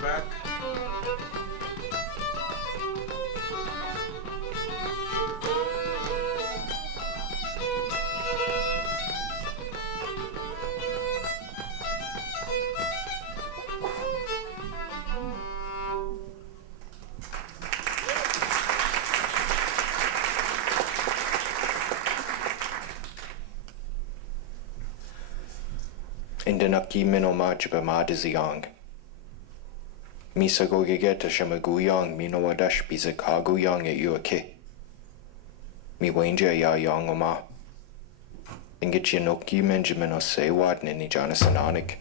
back. Indanaki Minneapolis and St. Misa gogegeta shamaguyang minowadash bizakaguyang at yuake. Mi wenja ya yang oma. Ingitchinoki Benjamin Osewad nini Janasananik.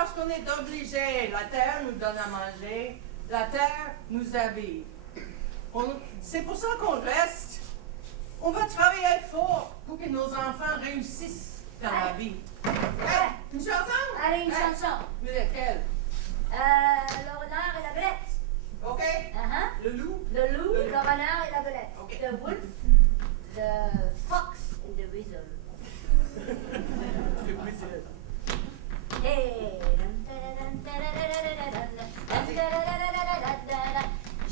parce qu'on est obligé. La terre nous donne à manger. La terre nous habille. C'est pour ça qu'on reste. On va travailler fort pour que nos enfants réussissent dans la vie. Hey, une chanson? Allez, une chanson. Mais laquelle? Le renard et la belette. OK. Le loup? Le loup, le renard et la belette. OK. The wolf, the fox and the weasel. Le weasel. Hey.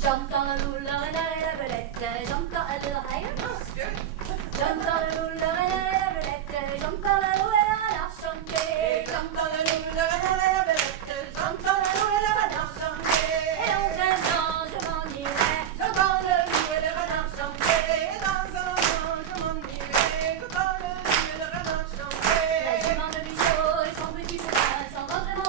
J'entends le loup, le renard et la belette. J'entends le renard. J'entends le loup, le renard et la belette. J'entends le loup et le renard chanter. J'entends le loup, le renard et la belette. J'entends le loup et le renard chanter. Et dans un an, je m'en irai. J'entends le loup et le renard chanter. Et dans un an, je m'en irai. J'entends le loup et le renard chanter. La jument de Bichot et son petit chemin sont rentrés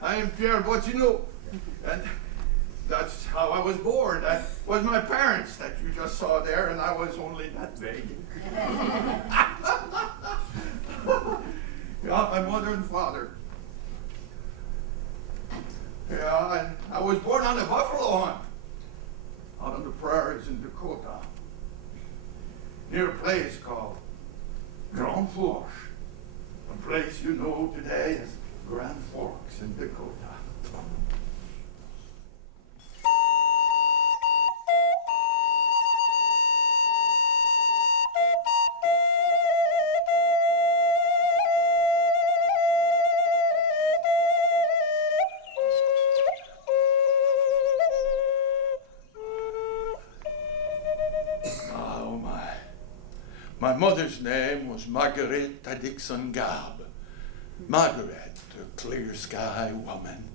I am Pierre Bottineau, and that's how I was born. That was my parents that you just saw there, and I was only that big. Yeah, my mother and father. Yeah, and I was born on a buffalo hunt out on the prairies in Dakota, near a place called Grand Forks, a place you know today as Grand Forks in Dakota. Oh my. My mother's name was Marguerite Bonga. Margaret, a clear sky woman.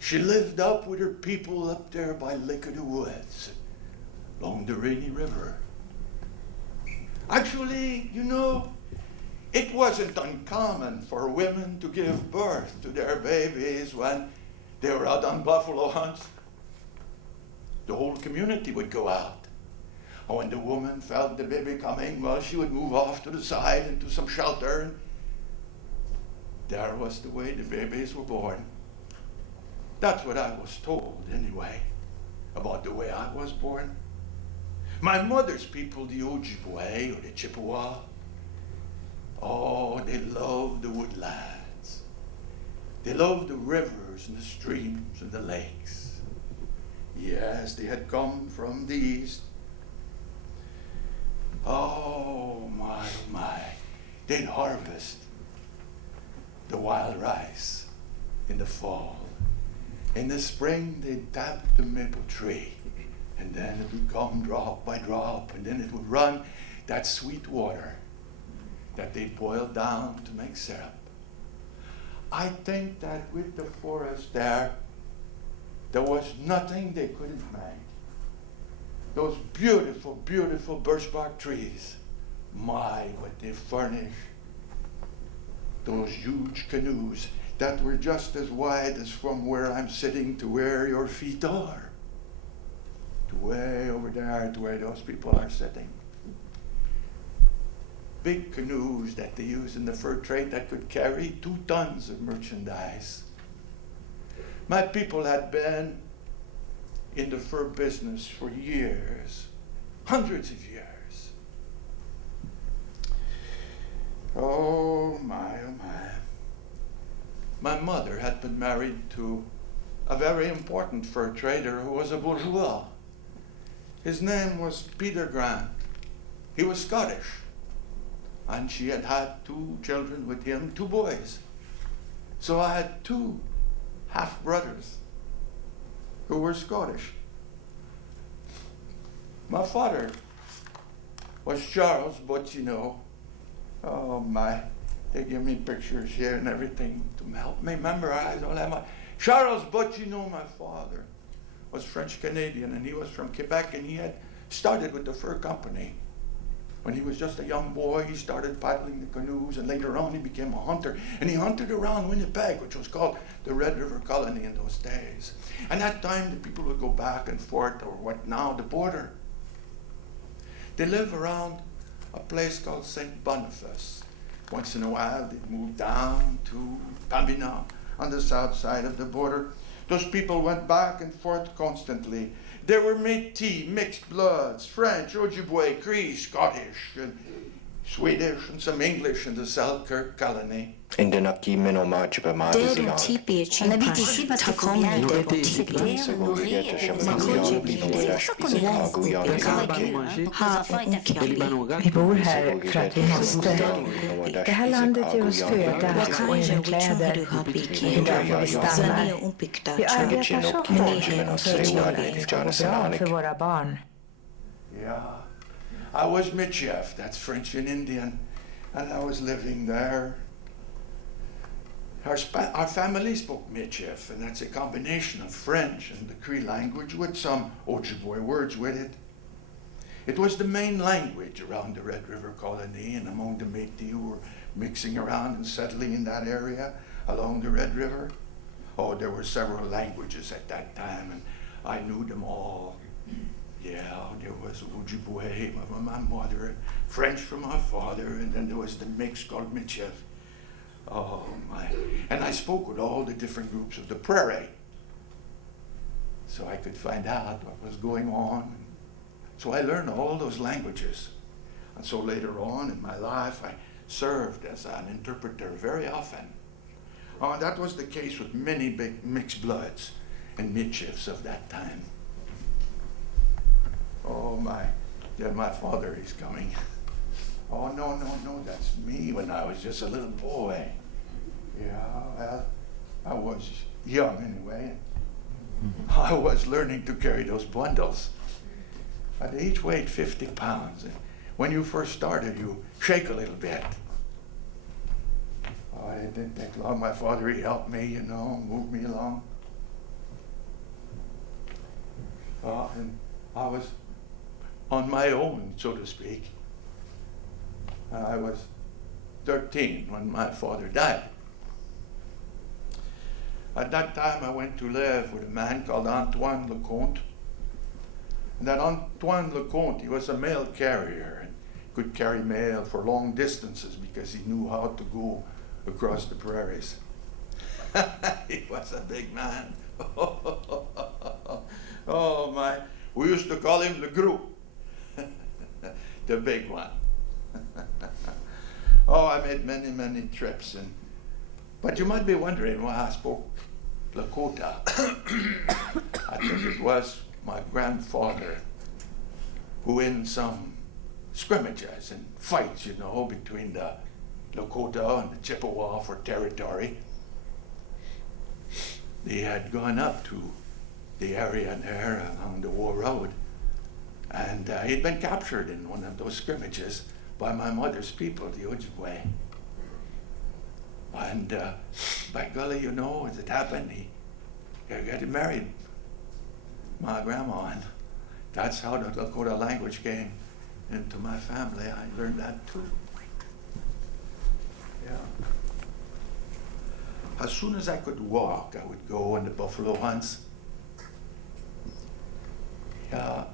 She lived up with her people up there by Lake of the Woods, along the Rainy River. Actually, you know, it wasn't uncommon for women to give birth to their babies when they were out on buffalo hunts. The whole community would go out. And when the woman felt the baby coming, well, she would move off to the side into some shelter. And there was the way the babies were born. That's what I was told, anyway, about the way I was born. My mother's people, the Ojibwe or the Chippewa, oh, they loved the woodlands. They loved the rivers and the streams and the lakes. Yes, they had come from the east. Oh my. They'd harvest the wild rice in the fall. In the spring, they'd tap the maple tree. And then it would come drop by drop, and then it would run that sweet water that they boiled down to make syrup. I think that with the forest there was nothing they couldn't make. Those beautiful, beautiful birch bark trees, my, what they furnish. Those huge canoes that were just as wide as from where I'm sitting to where your feet are. To way over there to where those people are sitting. Big canoes that they use in the fur trade that could carry 2 tons of merchandise. My people had been in the fur business for years, hundreds of years. Oh my. My mother had been married to a very important fur trader who was a bourgeois. His name was Peter Grant. He was Scottish. And she had had 2 children with him, 2 boys. So I had 2 half-brothers who were Scottish. My father was Charles Bottineau. Oh my, they give me pictures here and everything to help me memorize all that. Charles Bottineau, my father, was French-Canadian, and he was from Quebec, and he had started with the fur company. When he was just a young boy, he started paddling the canoes, and later on he became a hunter. And he hunted around Winnipeg, which was called the Red River Colony in those days. And at that time, the people would go back and forth, or what now, the border. They live around a place called St. Boniface. Once in a while, they'd move down to Pembina on the south side of the border. Those people went back and forth constantly. There were Metis, mixed bloods, French, Ojibwe, Cree, Scottish, and Swedish, and some English in the Selkirk colony. In the Naki Minneapolis and St. On habite ici parce qu'il faut bien être pour typer, nourrir et les enfants. C'est pour ça qu'on est là. Vi bor här för att vi måste. Det här landet ger oss föda och även kläder. Det är därför vi stannar. Vi arbetar så hårt för att det ska gå bra för våra barn. Yeah, I was Michiev, that's French and Indian, and I was living there. Our family spoke Michiev, and that's a combination of French and the Cree language with some Ojibwe words with it. It was the main language around the Red River Colony and among the Metis who were mixing around and settling in that area along the Red River. Oh, there were several languages at that time, and I knew them all. Yeah, there was Ojibwe from my mother, French from my father, and then there was the mix called Michif. Oh my, and I spoke with all the different groups of the prairie, so I could find out what was going on. So I learned all those languages. And so later on in my life, I served as an interpreter very often. That was the case with many big mixed bloods and Michifs of that time. Oh my, yeah, my father is coming. Oh no, that's me when I was just a little boy. Yeah, well, I was young anyway. I was learning to carry those bundles. They each weighed 50 pounds. And when you first started, you shake a little bit. Oh, it didn't take long. My father, he helped me, you know, moved me along. And I was on my own, so to speak. I was 13 when my father died. At that time, I went to live with a man called Antoine Lecomte. And that Antoine Lecomte, he was a mail carrier and could carry mail for long distances because he knew how to go across the prairies. He was a big man. Oh my, we used to call him Le Gros, the big one. Oh, I made many trips, but you might be wondering why I spoke Lakota. I think it was my grandfather who, in some scrimmages and fights, you know, between the Lakota and the Chippewa for territory, they had gone up to the area there along the War Road, and he'd been captured in one of those scrimmages by my mother's people, the Ojibwe. And by golly, you know, as it happened, he got married, my grandma, and that's how the Dakota language came into my family. I learned that too. Yeah. As soon as I could walk, I would go on the buffalo hunts. Yeah,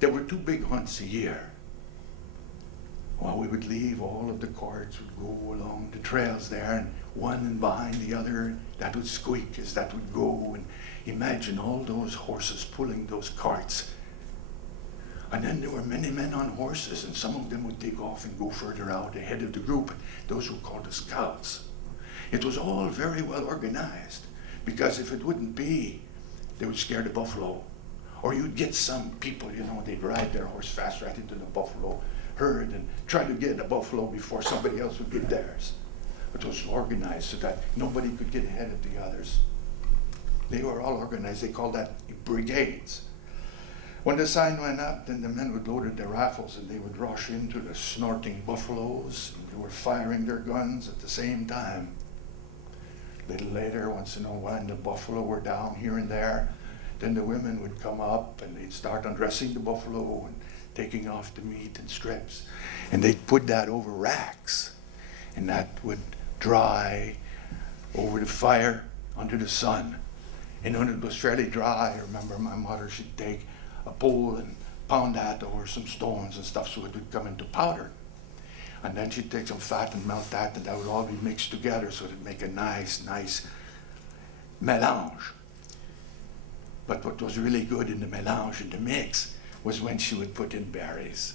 there were 2 big hunts a year. Well, we would leave, all of the carts would go along the trails there, and one and behind the other, that would squeak as that would go, and imagine all those horses pulling those carts. And then there were many men on horses, and some of them would take off and go further out ahead of the group. Those were called the scouts. It was all very well organized, because if it wouldn't be, they would scare the buffalo. Or you'd get some people, you know, they'd ride their horse fast right into the buffalo herd and try to get a buffalo before somebody else would get theirs. It was organized so that nobody could get ahead of the others. They were all organized. They called that brigades. When the sign went up, then the men would load their rifles and they would rush into the snorting buffaloes. And they were firing their guns at the same time. A little later, once in a while, the buffalo were down here and there. Then the women would come up and they'd start undressing the buffalo and taking off the meat in strips. And they'd put that over racks. And that would dry over the fire under the sun. And when it was fairly dry, I remember my mother, she'd take a pole and pound that over some stones and stuff so it would come into powder. And then she'd take some fat and melt that, and that would all be mixed together so it'd make a nice mélange. But what was really good in the mélange, in the mix, was when she would put in berries.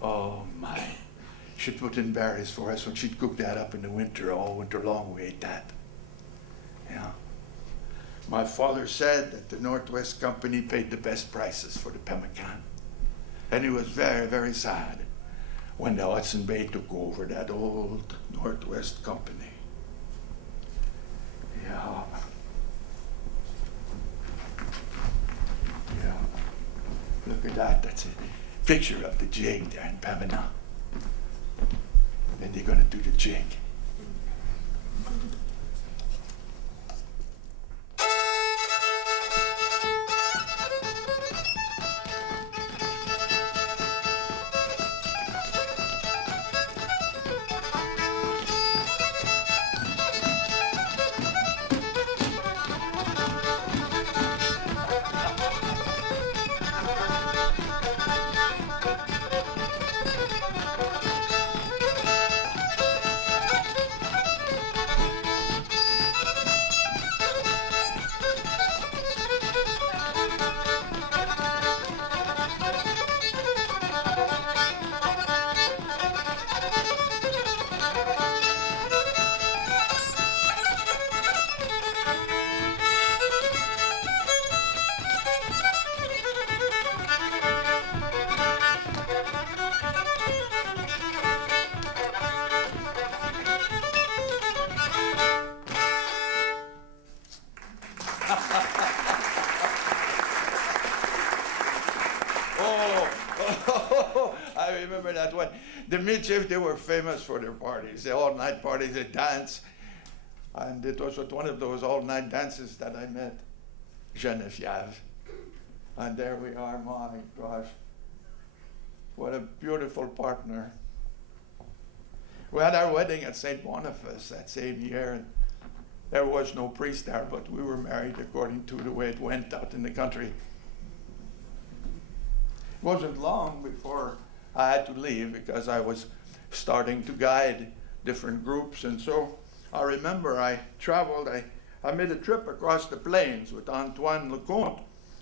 Oh my. She'd put in berries for us when she'd cook that up in the winter. All winter long we ate that. Yeah. My father said that the Northwest Company paid the best prices for the pemmican. And he was very, very sad when the Hudson Bay took over that old Northwest Company. Yeah. Yeah. Look at that. That's a picture of the jig there in Pembina. Then they're going to do the jig. remember that one. The midship, they were famous for their parties, the all-night parties, they dance. And it was at one of those all-night dances that I met Geneviève. And there we are, my gosh. What a beautiful partner. We had our wedding at St. Boniface that same year. And there was no priest there, but we were married according to the way it went out in the country. It wasn't long before I had to leave because I was starting to guide different groups. And so I remember I traveled, I made a trip across the plains with Antoine Lecomte,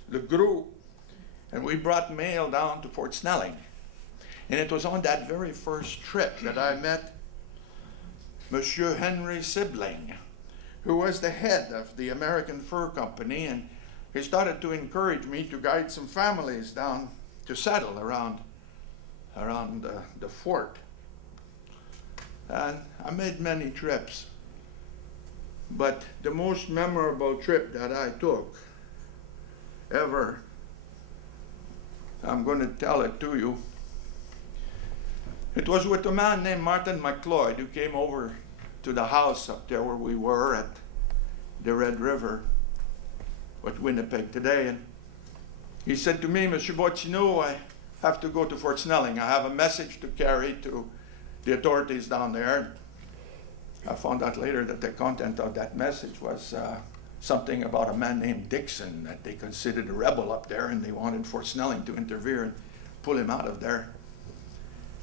Le Gros, and we brought mail down to Fort Snelling. And it was on that very first trip that I met Monsieur Henry Sibling, who was the head of the American Fur Company, and he started to encourage me to guide some families down to settle around the fort. And I made many trips, but the most memorable trip that I took ever, I'm going to tell it to you. It was with a man named Martin McLeod who came over to the house up there where we were at the Red River, with Winnipeg today. And he said to me, Monsieur Bottineau, I have to go to Fort Snelling. I have a message to carry to the authorities down there. I found out later that the content of that message was something about a man named Dixon that they considered a rebel up there, and they wanted Fort Snelling to interfere and pull him out of there.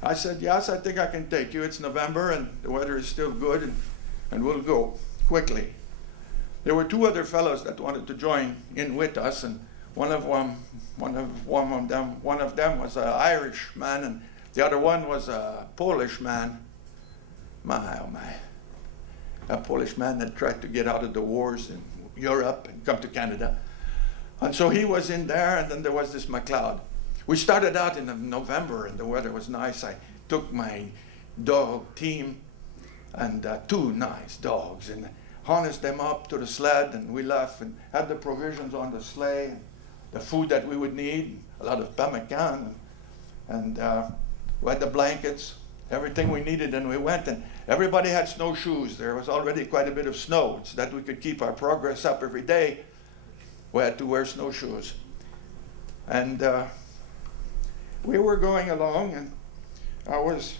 I said, yes, I think I can take you. It's November and the weather is still good, and we'll go quickly. There were two other fellows that wanted to join in with us, and one of them was an Irish man, and the other one was a Polish man. My, oh my. A Polish man that tried to get out of the wars in Europe and come to Canada. And so he was in there, and then there was this McLeod. We started out in November, and the weather was nice. I took my dog team and two nice dogs and harnessed them up to the sled, and we left and had the provisions on the sleigh, and the food that we would need, a lot of pemmican, and we had the blankets, everything we needed, and we went, and everybody had snowshoes. There was already quite a bit of snow, so that we could keep our progress up every day. We had to wear snowshoes. And we were going along, and I was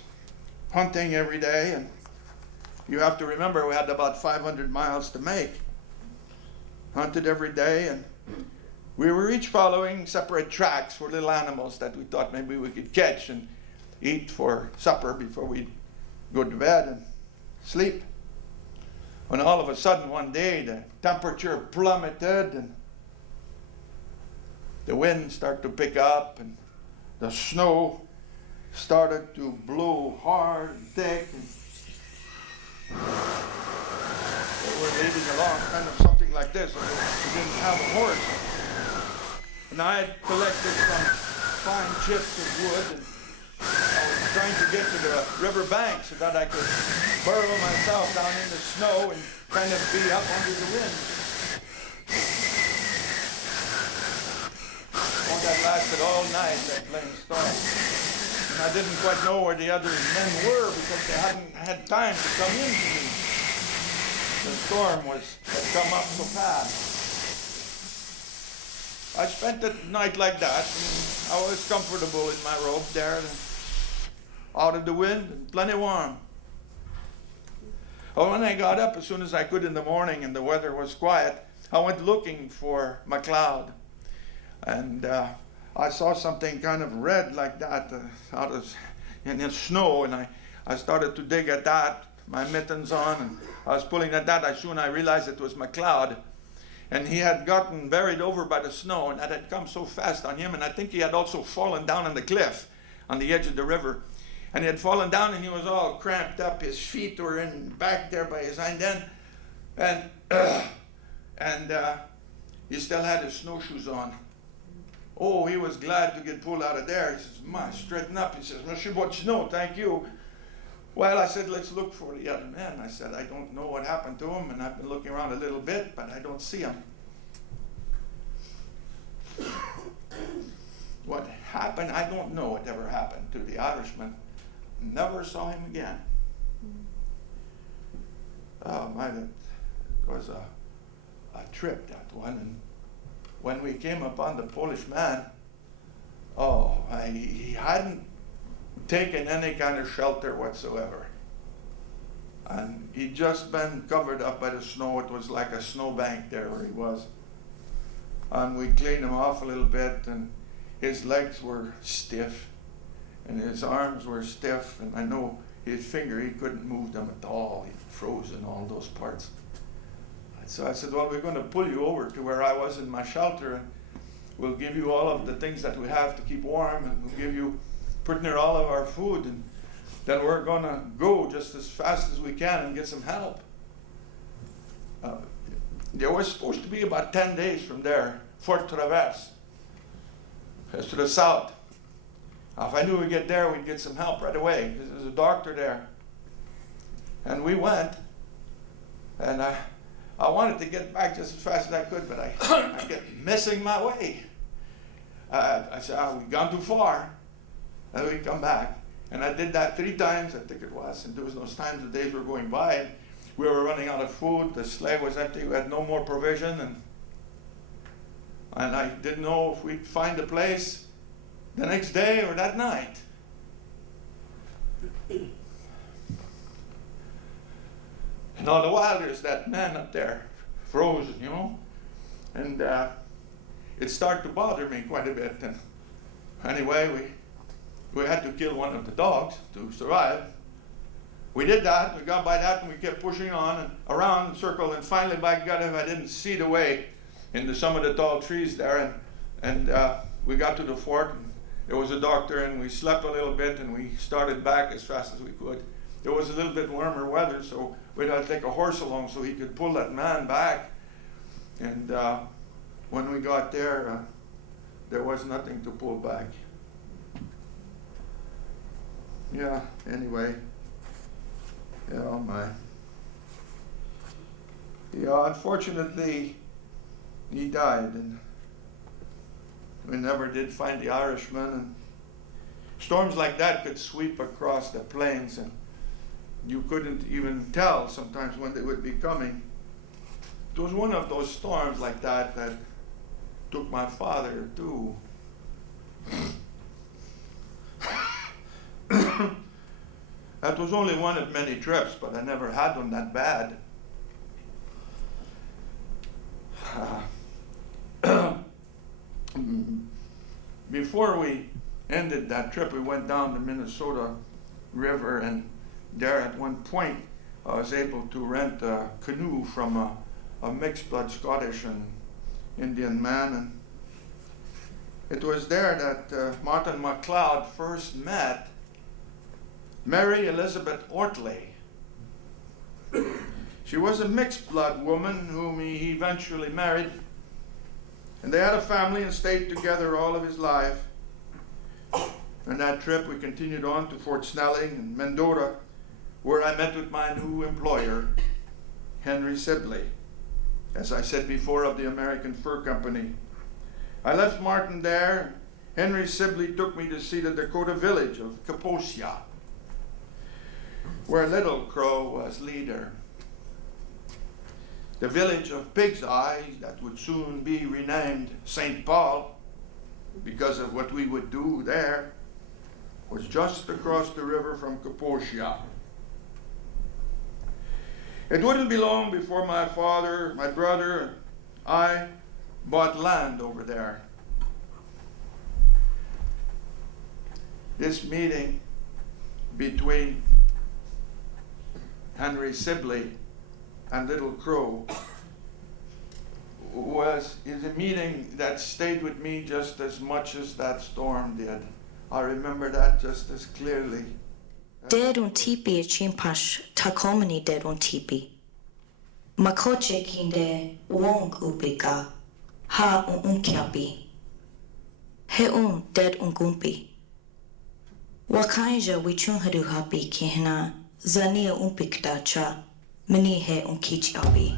hunting every day, and you have to remember we had about 500 miles to make. Hunted every day, and we were each following separate tracks for little animals that we thought maybe we could catch and eat for supper before we go to bed and sleep. When all of a sudden one day the temperature plummeted and the wind started to pick up and the snow started to blow hard and thick. And they were leading along kind of something like this. We didn't have a horse. And I had collected some fine chips of wood, and I was trying to get to the river bank so that I could burrow myself down in the snow and kind of be up under the wind. Oh, that lasted all night, that blame storm. And I didn't quite know where the other men were because they hadn't had time to come in to me. The storm had come up so fast. I spent the night like that, and I was comfortable in my robe there, out of the wind, and plenty warm. Well, when I got up as soon as I could in the morning and the weather was quiet, I went looking for McLeod. And I saw something kind of red like that in the snow, and I started to dig at that, my mittens on, and I was pulling at that. Soon I realized it was McLeod. And he had gotten buried over by the snow, and that had come so fast on him, and I think he had also fallen down on the cliff on the edge of the river. And he had fallen down, and he was all cramped up. His feet were in back there by his hind end, and he still had his snowshoes on. Oh, he was glad to get pulled out of there. He says, "Ma, straighten up." He says, "Monsieur Bottineau, thank you." Well, I said, let's look for the other man. I said, I don't know what happened to him, and I've been looking around a little bit, but I don't see him. What happened, I don't know what ever happened to the Irishman. Never saw him again. It was a trip, that one. And when we came upon the Polish man, he hadn't taken any kind of shelter whatsoever. And he'd just been covered up by the snow. It was like a snowbank there where he was. And we cleaned him off a little bit, and his legs were stiff, and his arms were stiff, and I know his finger, he couldn't move them at all. He froze in all those parts. So I said, well, we're going to pull you over to where I was in my shelter, and we'll give you all of the things that we have to keep warm, and we'll give you pretty near all of our food, and then we're going to go just as fast as we can and get some help. There was supposed to be about 10 days from there, Fort Traverse. It's to the south. If I knew we'd get there, we'd get some help right away. There's a doctor there. And we went, and I wanted to get back just as fast as I could, but I kept missing my way. I said, we've gone too far, and we come back. And I did that 3 times, I think it was, and there was those times the days were going by, and we were running out of food, the sleigh was empty, we had no more provision, and I didn't know if we'd find a place the next day or that night. And all the while there's that man up there, frozen, you know, and it started to bother me quite a bit. And anyway, we had to kill one of the dogs to survive. We did that, we got by that, and we kept pushing on and around the circle, and finally, by God, if I didn't see the way into some of the tall trees there, and we got to the fort, and there was a doctor, and we slept a little bit, and we started back as fast as we could. There was a little bit warmer weather, so we had to take a horse along so he could pull that man back. And when we got there was nothing to pull back. Yeah, anyway. Yeah, oh my. Yeah, unfortunately, he died, and we never did find the Irishman. And storms like that could sweep across the plains, and you couldn't even tell sometimes when they would be coming. It was one of those storms like that that took my father too. That was only one of many trips, but I never had one that bad. Before we ended that trip, we went down the Minnesota River, and there at one point I was able to rent a canoe from a mixed blood Scottish and Indian man, and it was there that Martin McLeod first met Mary Elizabeth Ortley. She was a mixed blood woman whom he eventually married, and they had a family and stayed together all of his life. On that trip, we continued on to Fort Snelling and Mendota, where I met with my new employer, Henry Sibley, as I said before, of the American Fur Company. I left Martin there. Henry Sibley took me to see the Dakota village of Kaposia, where Little Crow was leader. The village of Pig's Eyes, that would soon be renamed St. Paul because of what we would do there, was just across the river from Kaposia. It wouldn't be long before my father, my brother, and I bought land over there. This meeting between Henry Sibley and Little Crow is a meeting that stayed with me just as much as that storm did. I remember that just as clearly. Dead on tipi chimpash takomani dead on tipi. Makoche kinde wong upika ha unkyapi. He dead gumpi. Wakanja wichun hadu happy kihna zania umpikta cha mini he unkichapi.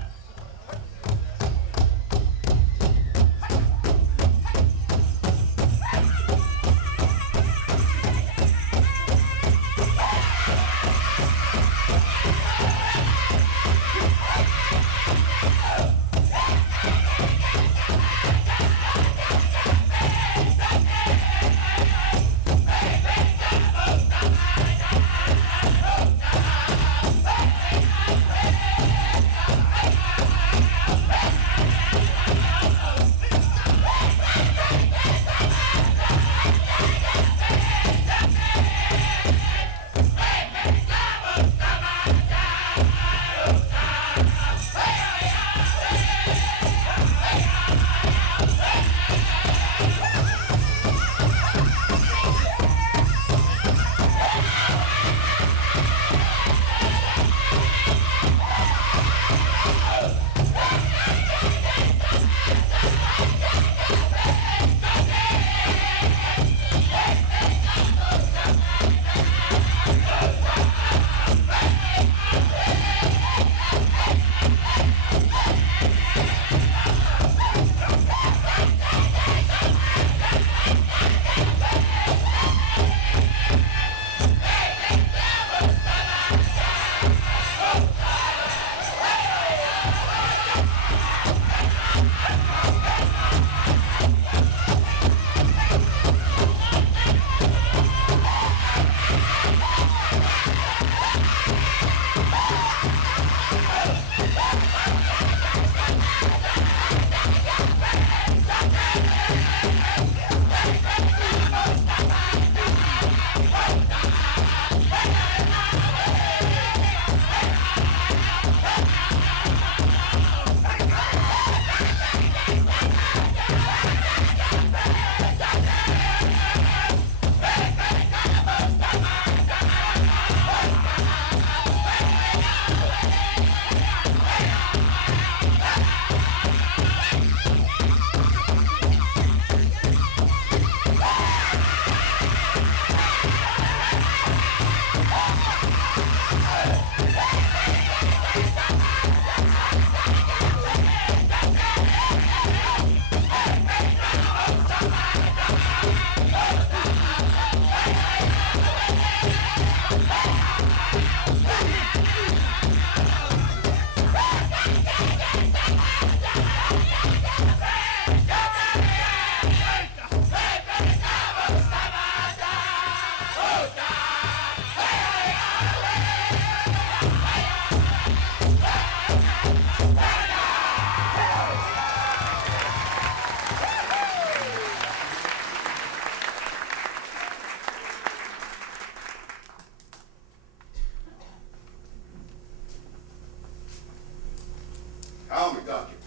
How me document?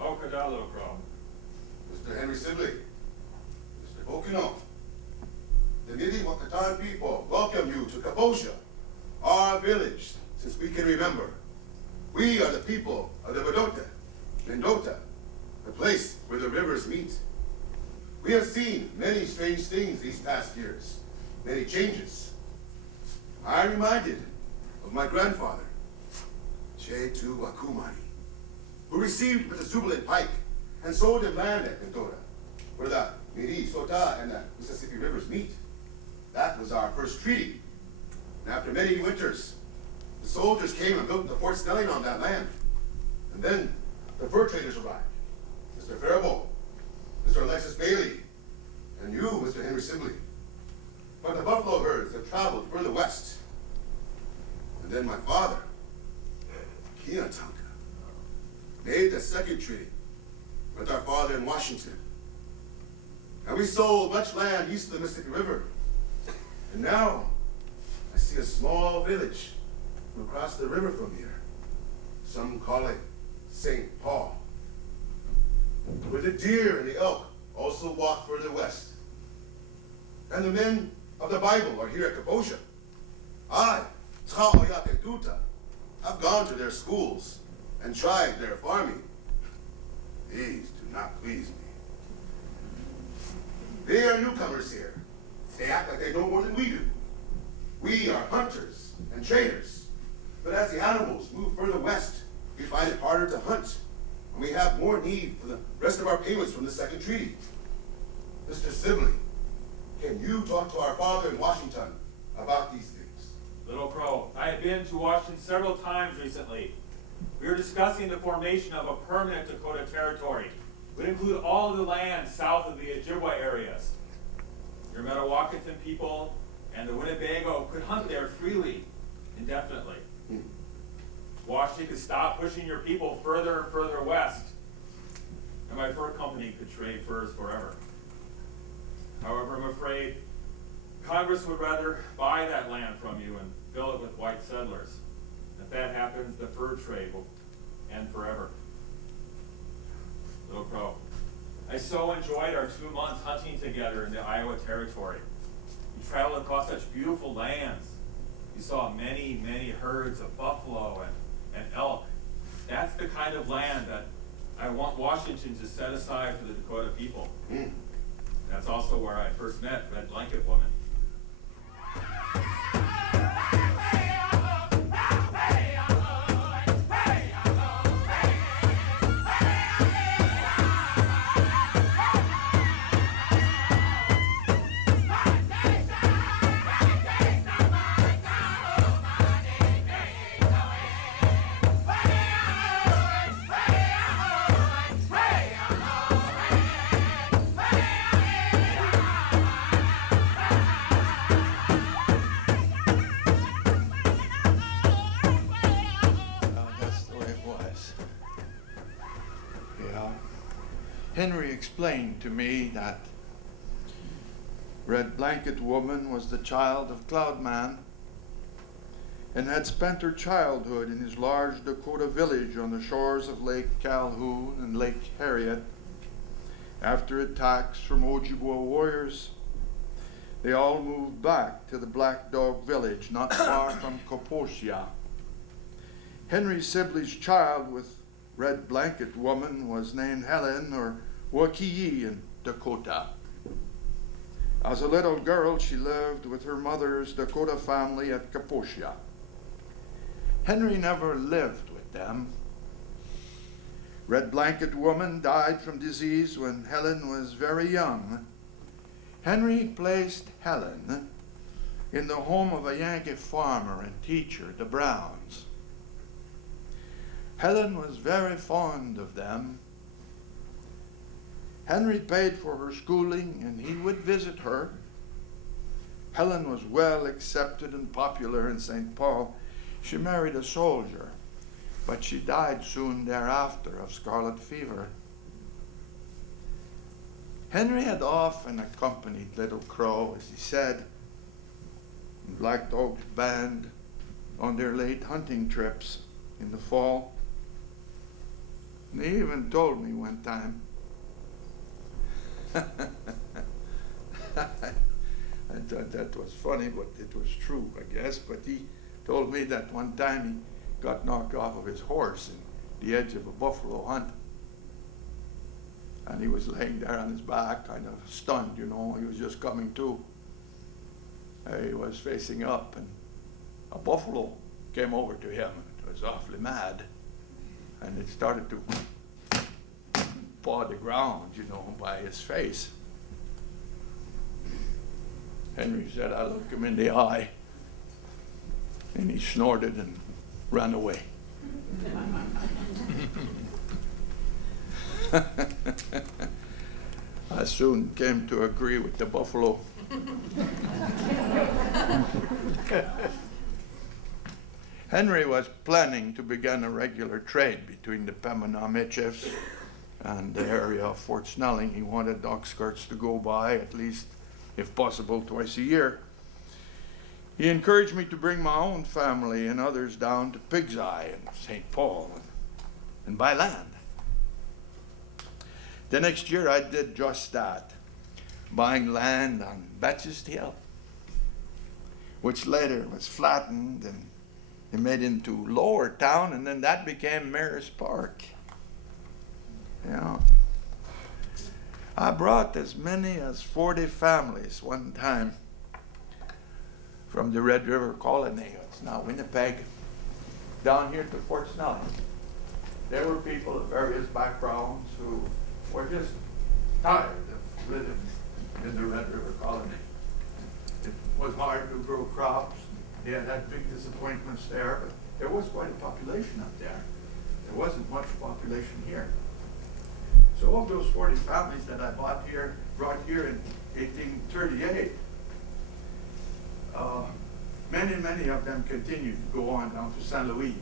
Oh, Kadalo Crow. Mr. Henry Sibley. Mr. Bottineau. The Minneapolis people welcome you to Kaposha, our village, since we can remember. We are the people of the Mendota, the place where the rivers meet. We have seen many strange things these past years, many changes. I'm reminded of my grandfather, Chetu Wakumari, who received with the Subalin pike and sold him land at Dakota, where the Metis, Sota, and the Mississippi rivers meet. That was our first treaty. And after many winters, the soldiers came and built the Fort Snelling on that land. And then the fur traders arrived. Mr. Faribault, Mr. Alexis Bailey, and you, Mr. Henry Sibley. But the buffalo herds have traveled further west. And then my father, Kiatanka, made the second treaty with our father in Washington. And we sold much land east of the Mississippi River. And now I see a small village across the river from here. Some call it St. Paul, where the deer and the elk also walk further west. And the men of the Bible are here at Kaposha. I, Ta'oyate Duta, have gone to their schools and tried their farming. These do not please me. They are newcomers here. They act like they know more than we do. We are hunters and traders. But as the animals move further west, we find it harder to hunt. And we have more need for the rest of our payments from the second treaty. Mr. Sibley, can you talk to our father in Washington about these things? Little Crow, I have been to Washington several times recently. We are discussing the formation of a permanent Dakota territory. It would include all of the land south of the Ojibwe areas. Your Metawakanton people and the Winnebago could hunt there freely, indefinitely. Washington could stop pushing your people further and further west, and my fur company could trade furs forever. However, I'm afraid Congress would rather buy that land from you and fill it with white settlers. If that happens, the fur trade will end forever. Little Crow, I so enjoyed our 2 months hunting together in the Iowa Territory. We traveled across such beautiful lands. You saw many, many herds of buffalo and elk. That's the kind of land that I want Washington to set aside for the Dakota people. That's also where I first met Red Blanket Woman. Henry explained to me that Red Blanket Woman was the child of Cloudman and had spent her childhood in his large Dakota village on the shores of Lake Calhoun and Lake Harriet. After attacks from Ojibwe warriors, they all moved back to the Black Dog village not far from Kaposia. Henry Sibley's child with Red Blanket Woman was named Helen, or Wakiyi in Dakota. As a little girl, she lived with her mother's Dakota family at Kaposia. Henry never lived with them. Red Blanket Woman died from disease when Helen was very young. Henry placed Helen in the home of a Yankee farmer and teacher, the Browns. Helen was very fond of them. Henry paid for her schooling and he would visit her. Helen was well accepted and popular in St. Paul. She married a soldier, but she died soon thereafter of scarlet fever. Henry had often accompanied Little Crow, as he said, in Black Dog's band on their late hunting trips in the fall. And he even told me one time, I thought that was funny, but it was true, I guess. But he told me that one time he got knocked off of his horse in the edge of a buffalo hunt. And he was laying there on his back, kind of stunned, you know. He was just coming to. He was facing up, and a buffalo came over to him. It was awfully mad. And it started to paw the ground, you know, by his face. Henry said, I looked him in the eye, and he snorted and ran away. I soon came to agree with the buffalo. Henry was planning to begin a regular trade between the Pembina Metis and the area of Fort Snelling. He wanted the oxcarts to go by, at least, if possible, twice a year. He encouraged me to bring my own family and others down to Pig's Eye and St. Paul and buy land. The next year I did just that, buying land on Baptist Hill, which later was flattened and made into Lower Town, and then that became Mayor's Park. You know, I brought as many as 40 families one time from the Red River Colony, it's now Winnipeg, down here to Fort Snelling. There were people of various backgrounds who were just tired of living in the Red River Colony. It was hard to grow crops. They had big disappointments there, but there was quite a population up there. There wasn't much population here. So of those 40 families that I brought here in 1838, many of them continued to go on down to St. Louis.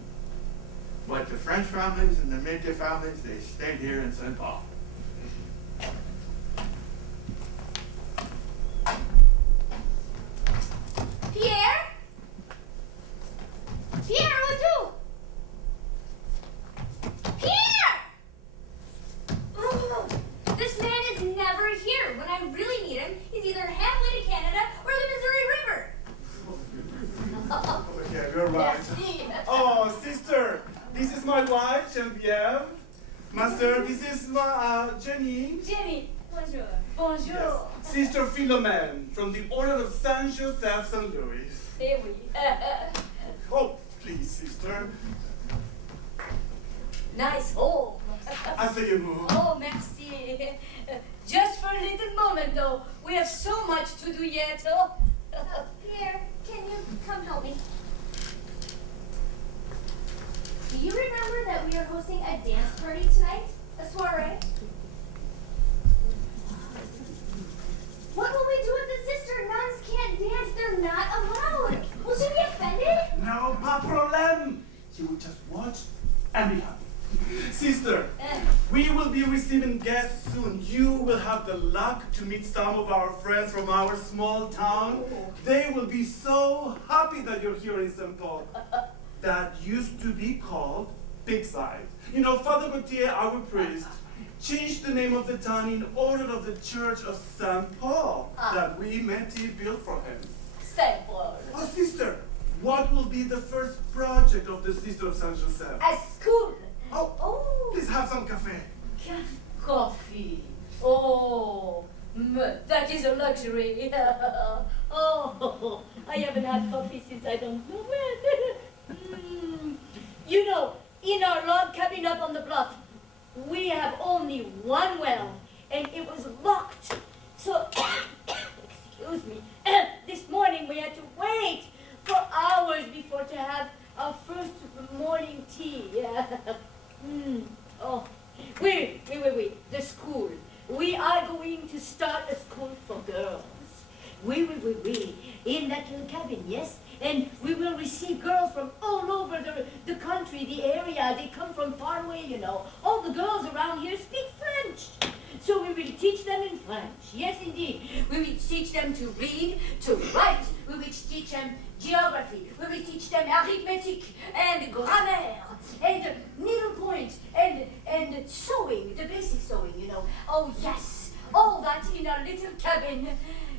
But the French families and the Métis families, they stayed here in St. Paul. Pierre? Pierre, où tu? Pierre! Oh, this man is never here. When I really need him, he's either halfway to Canada or the Missouri River. Yeah, you're right. Oh, sister, this is my wife, Geneviève. Master, this is my Jenny. Jenny, bonjour. Bonjour. Yes. Sister Philomene from the Order of Saint Joseph St. Louis. Eh oui. Oh, please, sister. Nice home. Asseyez-vous. Oh, merci. Just for a little moment, though. We have so much to do yet. Oh. Pierre, can you come help me? Do you remember that we are hosting a dance party tonight? A soiree? What will we do with the sister? Nuns can't dance. They're not allowed. Will she be offended? No, pas problème. She will just watch and be happy. Sister, we will be receiving guests soon. You will have the luck to meet some of our friends from our small town. They will be so happy that you're here in St. Paul. That used to be called Pigside. You know, Father Gauthier, our priest, changed the name of the town in honor of the Church of St. Paul that we Metis built for him. St. Paul. Oh, sister, what will be the first project of the Sister of Saint Joseph? A school. Oh, please have some cafe. Coffee. Oh, that is a luxury. Oh, I haven't had coffee since I don't know when. You know, in our log cabin up on the bluff, we have only one well, and it was locked. So, excuse me, this morning we had to wait for hours before to have our first morning tea. Oh, wait, the school. We are going to start a school for girls. Oui, in that little cabin, yes? And we will receive girls from all over the country, the area. They come from far away, you know. All the girls around here speak French. So we will teach them in French. Yes, indeed. We will teach them to read, to write. We will teach them geography. We will teach them arithmetic and grammar and needlepoint and Oh, yes. All that in our little cabin.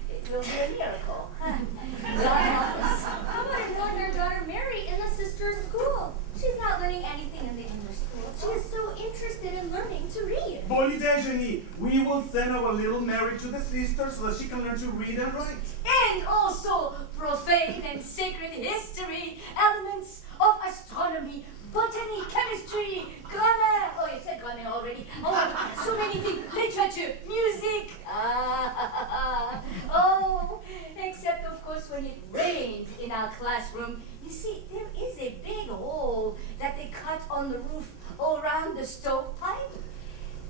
It will be a miracle. God help us. How about enrolling our daughter Mary in the sister's school? She's not learning anything in the English school. She is so interested in learning to read. Bonne idée, Jenny. We will send our little Mary to the sister so that she can learn to read and write. And also profane and sacred history, elements of astronomy, botany, chemistry, grammar. Oh, you said grammar already. Oh, so many things. Literature, music. Oh, except of course when it rained in our classroom. You see, there is a big hole that they cut on the roof around the stovepipe.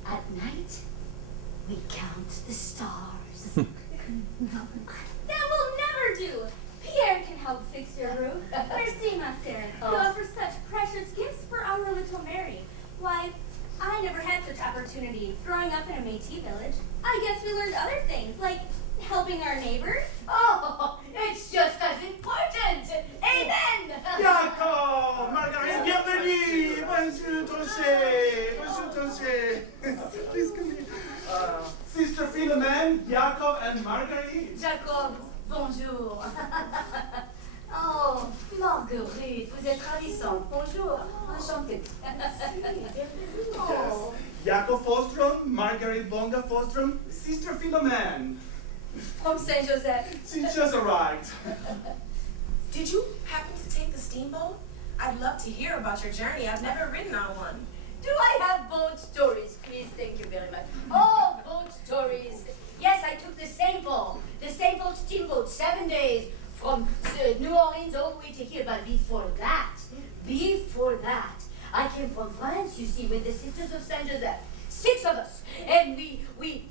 At night, we count the stars. That will never do. Pierre can help fix your roof. Merci, ma Sarah. You offer such precious gifts for our little Mary. Why, I never had such opportunity growing up in a Métis village. I guess we learned other things, like helping our neighbors. Oh, it's just as important. Amen. Jacob! Marguerite, bienvenue! Bonjour, Toché! Bonjour, Toché! Please come here. Sister Philomene, Jacob, and Marguerite. Jacob, bonjour. Oh, Marguerite, vous êtes ravissante. Bonjour, enchantée. Oh. Jacob Fahlstrom, Marguerite Bonga Fahlstrom, Sister Philomene. From St. Joseph. She just arrived. Did you happen to take the steamboat? I'd love to hear about your journey. I've never ridden on one. Do I have boat stories, please? Thank you very much. Oh, boat stories. Yes, I took the St. Paul steamboat, 7 days from New Orleans all the way to here. But before that, I came from France, you see, with the Sisters of St. Joseph. 6 of us. And we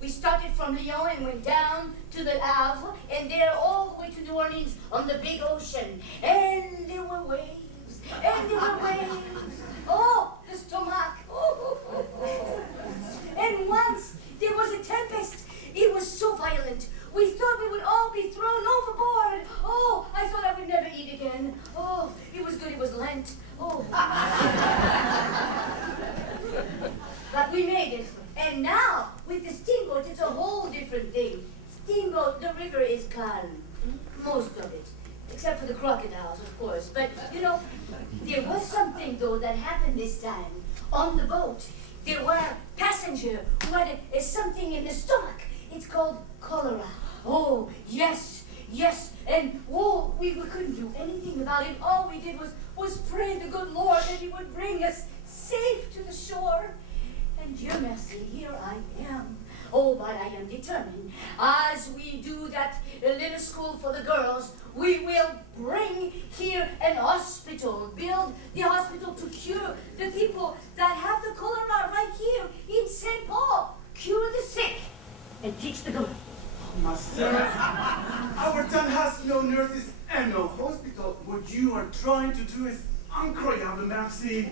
started from Lyon and went down to the Havre, and there all the way to New Orleans on the big ocean. And there were waves. Oh, the stomach. And once there was a tempest. It was so violent. We thought we would all be thrown overboard. Oh, I thought I would never eat again. Oh, it was good. It was Lent. Oh. But we made it. And now, with the steamboat, it's a whole different thing. Steamboat, the river is calm. Most of it. Except for the crocodiles, of course. But, you know, there was something, though, that happened this time. On the boat, there were passengers who had something in the stomach. It's called cholera. Oh, yes. And, we couldn't do anything about it. All we did was pray the good Lord that he would bring us safe to the shore. And Dieu merci, here I am. Oh, but I am determined. As we do that little school for the girls, we will bring here an hospital, build the hospital to cure the people that have the cholera right here in St. Paul. Cure the sick and teach the good. Ma Sarah, our town has no nurses and no hospital. What you are trying to do is incroyable, merci.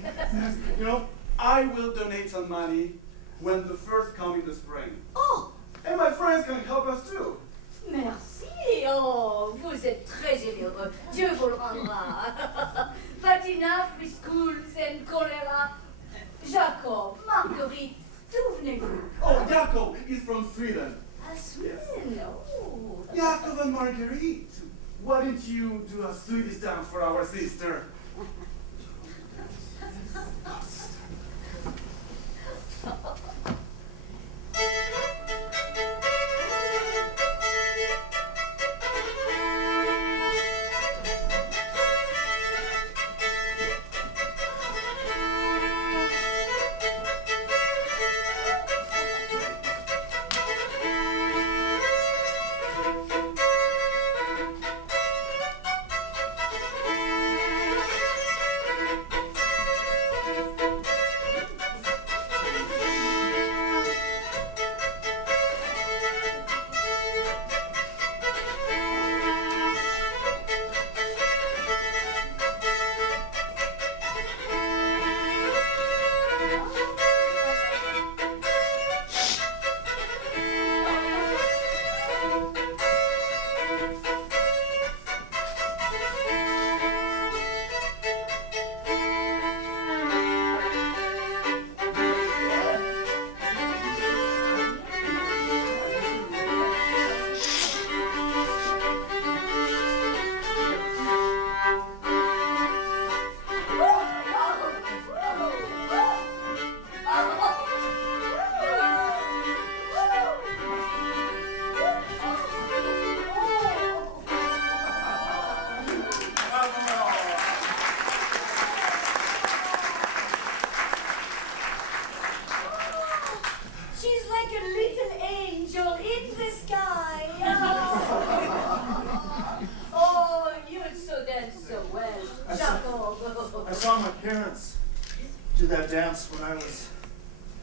You know, I will donate some money when the first come in the spring. Oh! And my friends can help us too. Merci. Oh, vous êtes très généreux. Dieu vous le rendra. But enough with schools and cholera. Jacob, Marguerite, d'où venez-vous? Oh, Jacob is from Sweden. Sweden? Yes. Oh. Jacob and Marguerite, why didn't you do a Swedish dance for our sister? like a little angel in the sky. Oh, you so dance so well, Jacob. I saw my parents do that dance when I was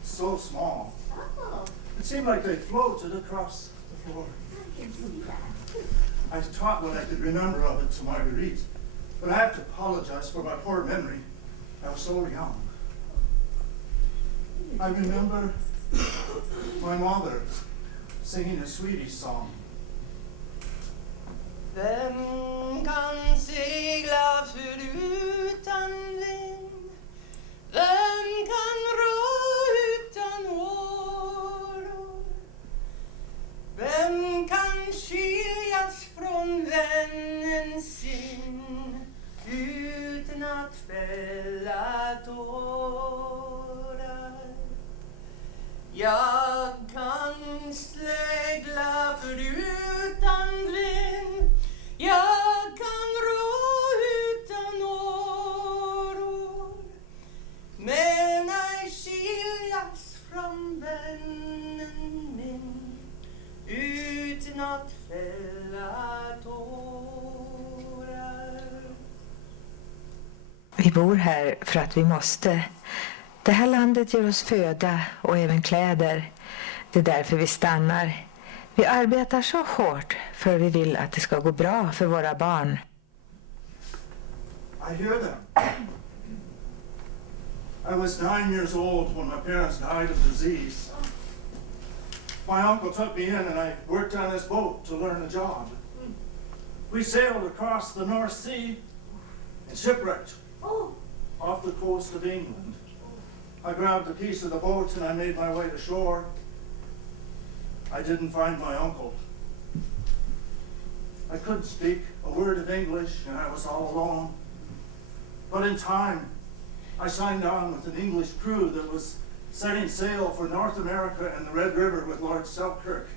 so small. Oh, It seemed like they floated across the floor. I can see that. I taught what I could remember of it to Marguerite, but I have to apologize for my poor memory. I was so young. I remember my mother singing a Swedish song. Vem kan segla förutan vind? Vem kan rå utan åror? Vem kan skiljas från vännen sin utan att fälla tårar? Jag kan segla förutan vind. Jag kan rå utan åror, men ej skiljas från vännen min utan att fälla tårar. Vi bor här för att vi måste. Det här landet ger oss föda och även kläder. Det är därför vi stannar. Vi arbetar så hårt för vi vill att det ska gå bra för våra barn. I hear them. I was 9 years old when my parents died of disease. My uncle took me in and I worked on his boat to learn a job. We sailed across the North Sea and shipwrecked off the coast of England. I grabbed a piece of the boat and I made my way to shore. I didn't find my uncle. I couldn't speak a word of English and I was all alone. But in time, I signed on with an English crew that was setting sail for North America and the Red River with Lord Selkirk.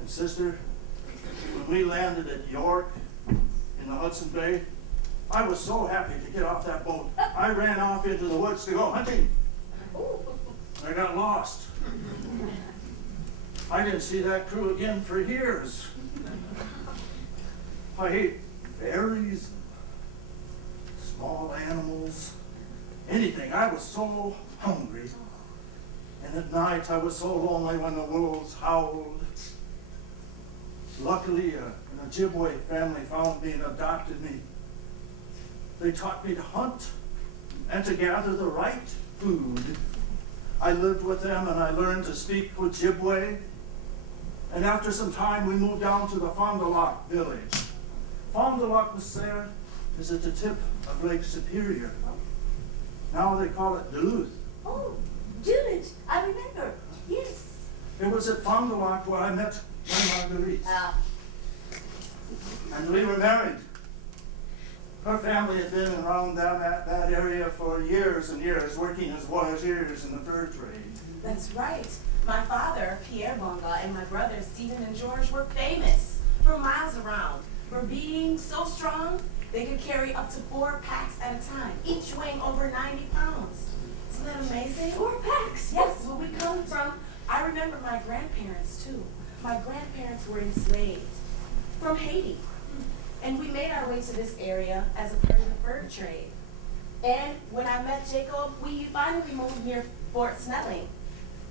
And sister, when we landed at York in the Hudson Bay, I was so happy to get off that boat. I ran off into the woods to go hunting. I got lost. I didn't see that crew again for years. I ate berries, small animals, anything. I was so hungry. And at night I was so lonely when the wolves howled. Luckily, an Ojibwe family found me and adopted me. They taught me to hunt and to gather the right food. I lived with them and I learned to speak Ojibwe. And after some time, we moved down to the Fond du Lac village. Fond du Lac is at the tip of Lake Superior. Now they call it Duluth. Oh, Duluth, I remember. Yes. It was at Fond du Lac where I met my Marguerite. And we were married. Her family had been around that area for years and years, working as voyageurs in the fur trade. That's right. My father, Pierre Bonga, and my brothers, Stephen and George, were famous for miles around for being so strong they could carry up to 4 packs at a time, each weighing over 90 pounds. Isn't that amazing? 4 packs? Yes, where we come from. I remember my grandparents, too. My grandparents were enslaved from Haiti. And we made our way to this area as a part of the fur trade. And when I met Jacob, we finally moved near Fort Snelling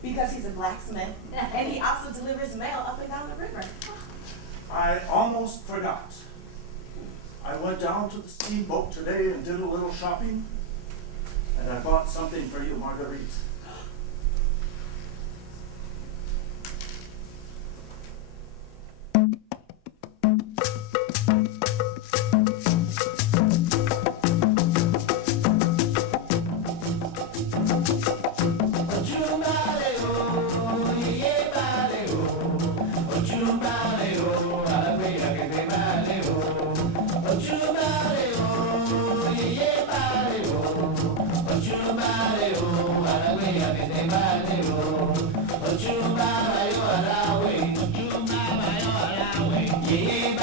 because he's a blacksmith and he also delivers mail up and down the river. I almost forgot. I went down to the steamboat today and did a little shopping, and I bought something for you, Marguerite. Yeah.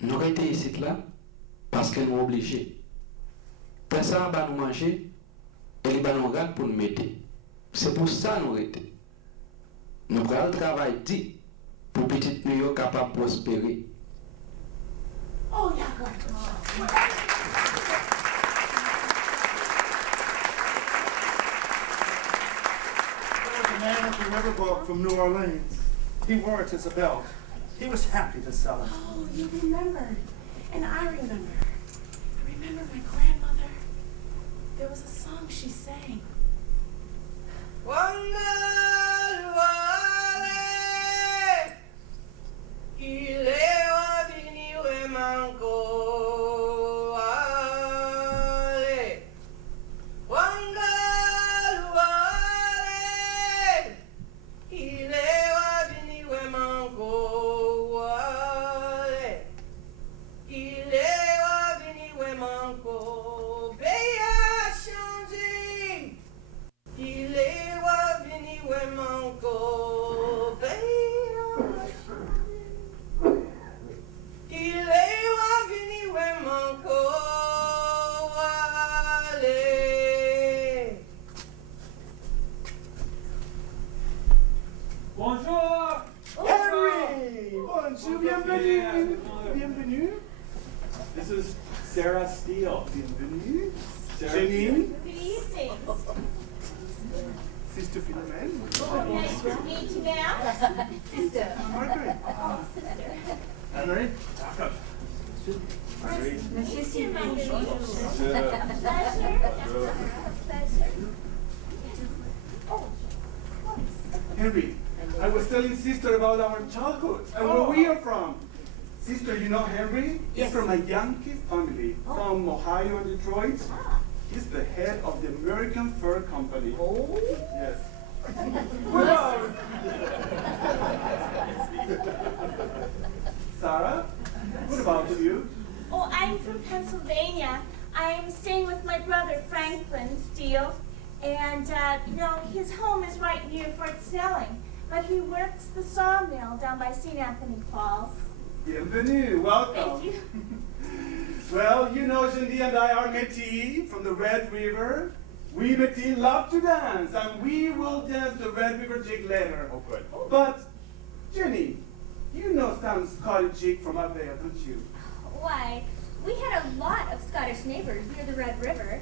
Nous étions ici là parce que nous sommes obligés. Personne va nous manger et les nous regarder pour nous mettre. C'est pour ça que nous étions. Nous avons le travail dit pour que petite New York capable de prospérer. Oh, yeah, A man at the riverboat from New Orleans. He wore it as a belt. He was happy to sell it. Oh, you remembered. And I remember. I remember my grandmother. There was a song she sang. Bonjour! Henry! Bonjour, bienvenue! Bienvenue! This is Sarah Steele. Bienvenue! Sarah Janine! Good evening. Sister Philomene! Oh, nice to meet you, ma'am. Sister. Marguerite! Oh, sister. Henry! Jacob. Nice to meet you, Marguerite. Pleasure. Pleasure. Oh, Henry, I was telling Sister about our childhood and where we are from. Sister, you know Henry? He's from a Yankee family from Ohio and Detroit. He's the head of the American Fur Company. Oh? Yes. Sarah, what about you? Oh, I'm from Pennsylvania. I'm staying with my brother, Franklin Steele. And, his home is right near Fort Snelling. But he works the sawmill down by St. Anthony Falls. Bienvenue, welcome. Thank you. Well, you know Jandy and I are Metis from the Red River. We Metis love to dance, and we will dance the Red River Jig later. Oh, good. But, Jenny, you know some Scottish jig from up there, don't you? Why, we had a lot of Scottish neighbors near the Red River.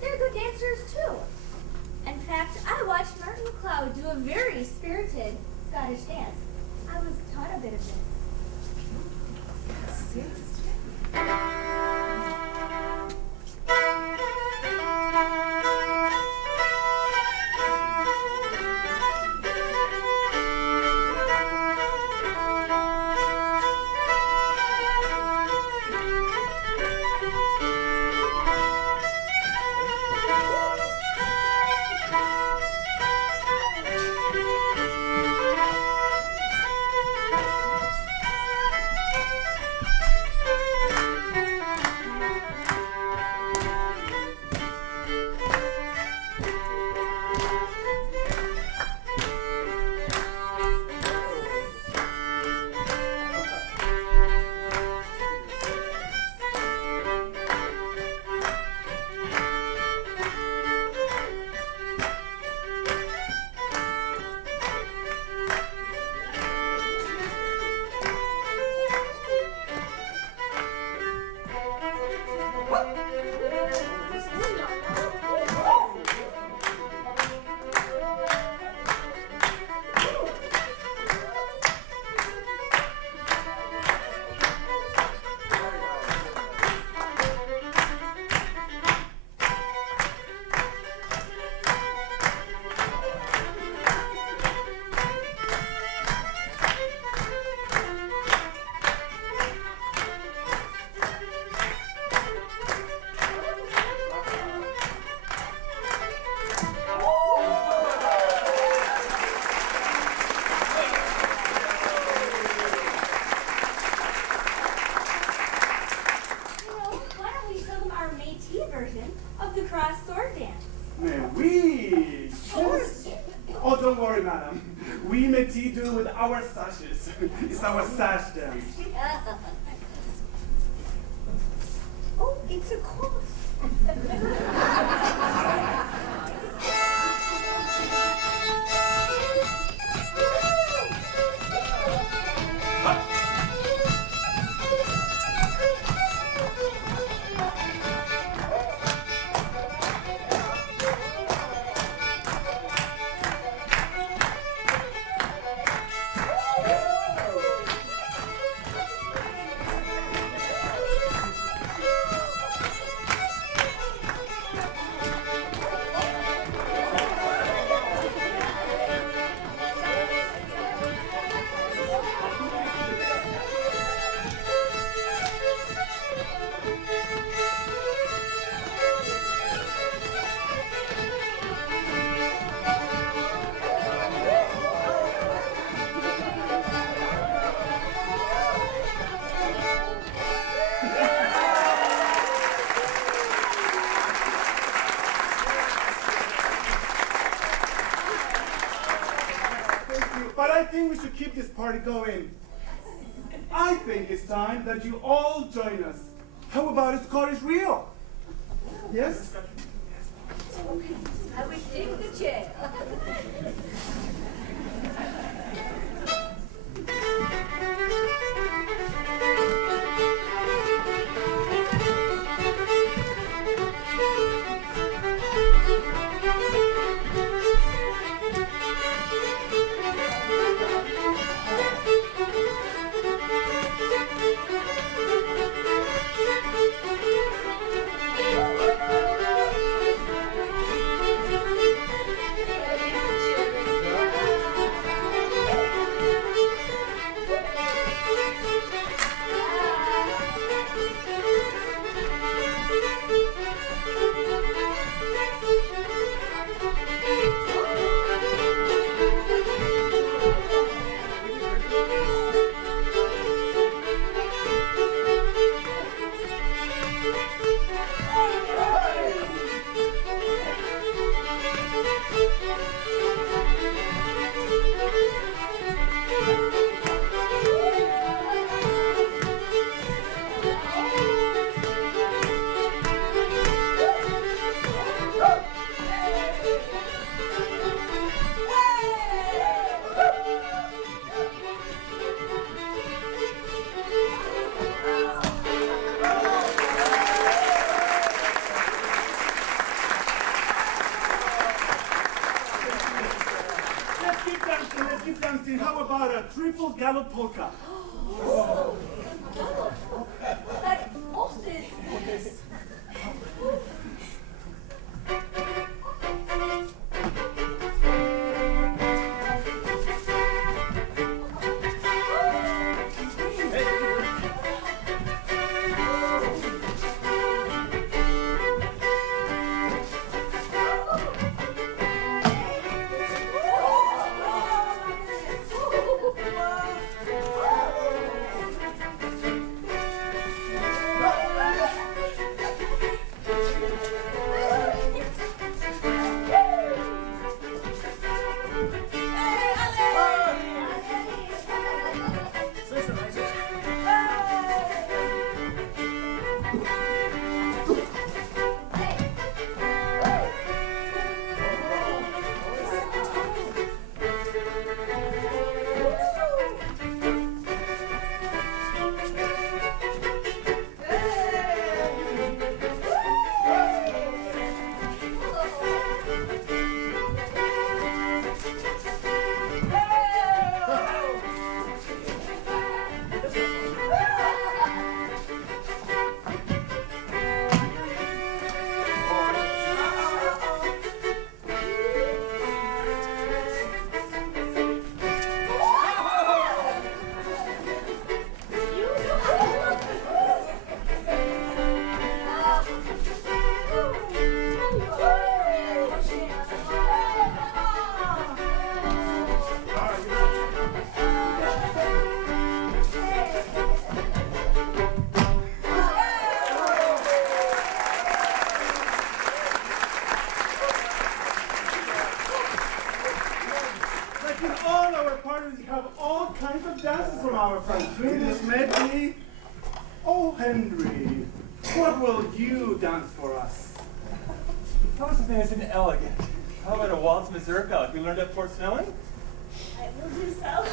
They're good dancers, too. In fact, I watched Martin McLeod do a very spirited Scottish dance. I was taught a bit of this. Oh, don't worry, madam. We Metis do with our sashes. It's our sash dance. Oh, it's a cross. But I think we should keep this party going. I think it's time that you all join us. How about a Scottish reel? Yes? I will take the chair. How about a triple gallop polka? Like horses. in all our parties, we have all kinds of dances from our friends. Swedish, Metis. Oh, Henry, what will you dance for us? That was something nice and elegant. How about a waltz mazurka like we learned at Fort Snelling? I will do so.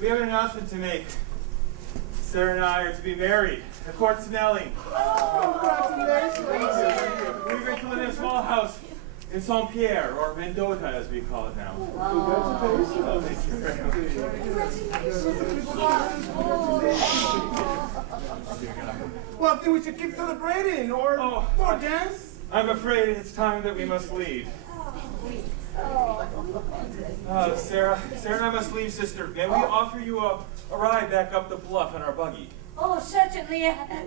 We have an announcement to make. Sarah and I are to be married at Fort Snelling. Congratulations! We're going to live in a small house in St. Pierre, or Mendota as we call it now. Congratulations! Oh, thank you very much. Well, I think we should keep celebrating, or more dance. I'm afraid it's time that we must leave. Sarah and I must leave, sister. May we offer you a ride back up the bluff in our buggy? Oh, certainly.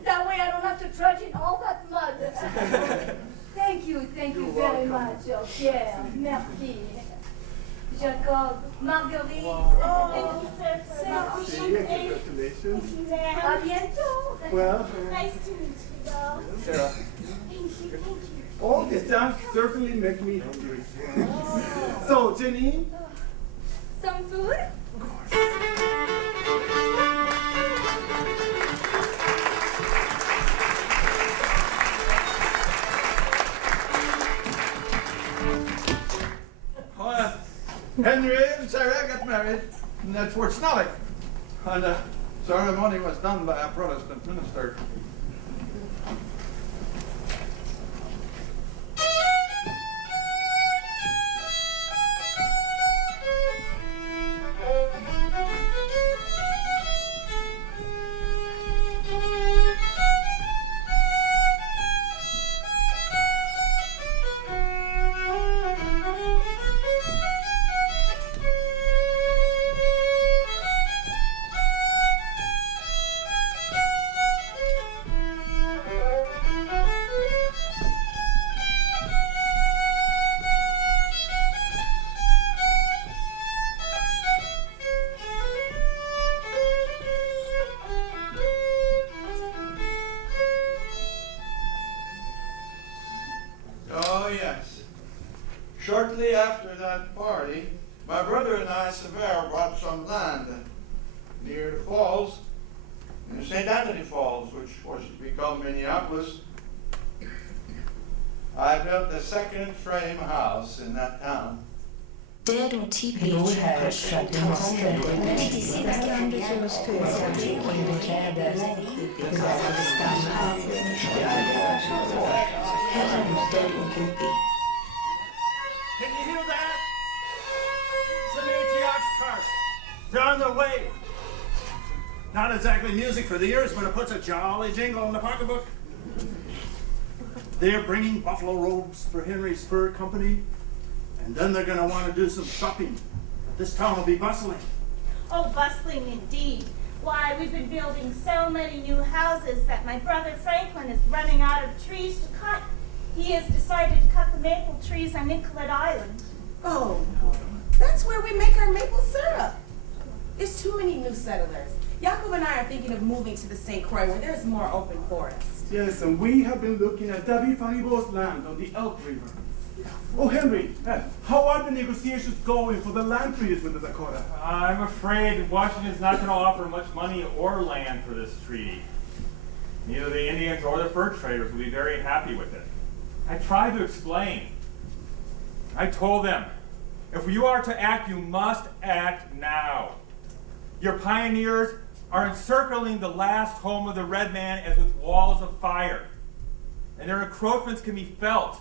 That way I don't have to trudge in all that mud. Thank you very much, Pierre. Merci. Jacob, Marguerite. Thank you, sir. Congratulations. À bientôt. Well, Nice to meet you, though. Sarah. Thank you. all this dance certainly makes me hungry. So, Jenny? Some food? Of course. Henry and Sarah got married at Fort Snelling, and the ceremony was done by a Protestant minister. Oh, yes. Shortly after that party, my brother and I, Sever, bought some land near the falls, near St. Anthony Falls, which was to become Minneapolis. I built the second frame house in that town. Bror här för att du måste landet ger oss födsel och inträder och därför stannar. Can you hear that? It's an Yankee oxcart. They're on their way. Not exactly music for the ears, but it puts a jolly jingle in the pocketbook. They're bringing buffalo robes for Henry's fur company, and then they're going to want to do some shopping. This town will be bustling. Oh, bustling indeed. Why, we've been building so many new houses that my brother Franklin is running out of trees to cut. He has decided to cut the maple trees on Nicollet Island. Oh, that's where we make our maple syrup. There's too many new settlers. Jacob and I are thinking of moving to the St. Croix where there's more open forest. Yes, and we have been looking at David Fanibo's land on the Elk River. Oh, Henry, how are the negotiations going for the land treaties with the Dakota? I'm afraid Washington's not going to offer much money or land for this treaty. Neither the Indians or the fur traders will be very happy with it. I tried to explain. I told them, if you are to act, you must act now. Your pioneers are encircling the last home of the red man as with walls of fire, and their encroachments can be felt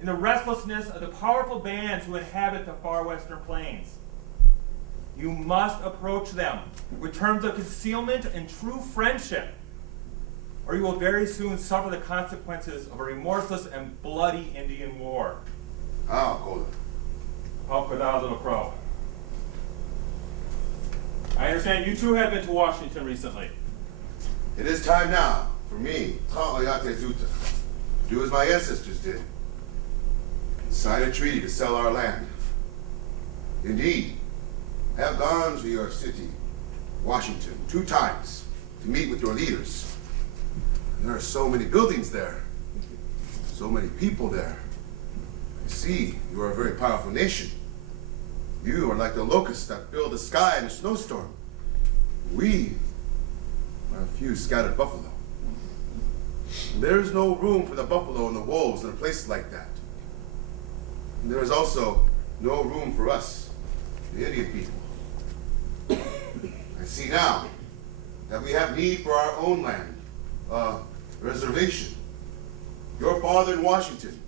in the restlessness of the powerful bands who inhabit the far western plains. You must approach them with terms of concealment and true friendship, or you will very soon suffer the consequences of a remorseless and bloody Indian war. How, Coda? Oh, Cuidado, little crow. I understand you two have been to Washington recently. It is time now for me, Ta'ayate Zuta, to do as my ancestors did. Sign a treaty to sell our land. Indeed, I have gone to your city, Washington, 2 times to meet with your leaders. And there are so many buildings there, so many people there. I see you are a very powerful nation. You are like the locusts that fill the sky in a snowstorm. We are a few scattered buffalo. There is no room for the buffalo and the wolves in a place like that. And there is also no room for us, the Indian people. I see now that we have need for our own land, reservation. Your father in Washington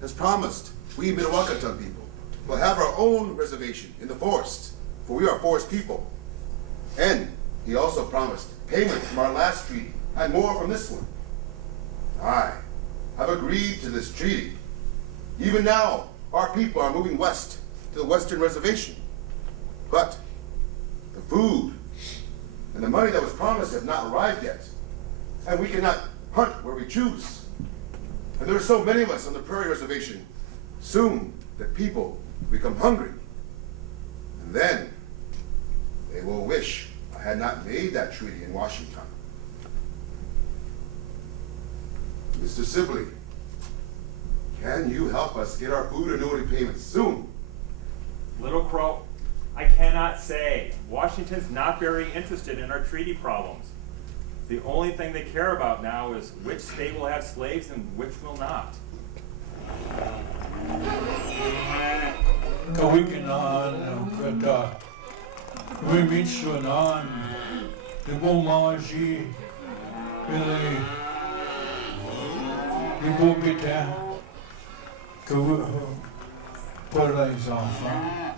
has promised we Minnewakanton people will have our own reservation in the forest, for we are forest people. And he also promised payment from our last treaty and more from this one. I have agreed to this treaty. Even now, our people are moving west to the western reservation. But the food and the money that was promised have not arrived yet. And we cannot hunt where we choose. And there are so many of us on the prairie reservation. Soon, the people become hungry. And then they will wish I had not made that treaty in Washington. Mr. Sibley, can you help us get our food annuity payments soon? Little Crow, I cannot say. Washington's not very interested in our treaty problems. The only thing they care about now is which state will have slaves and which will not. Kawikanan kata Wimitsunan de Bomaji Billy de Bobita pour les enfants.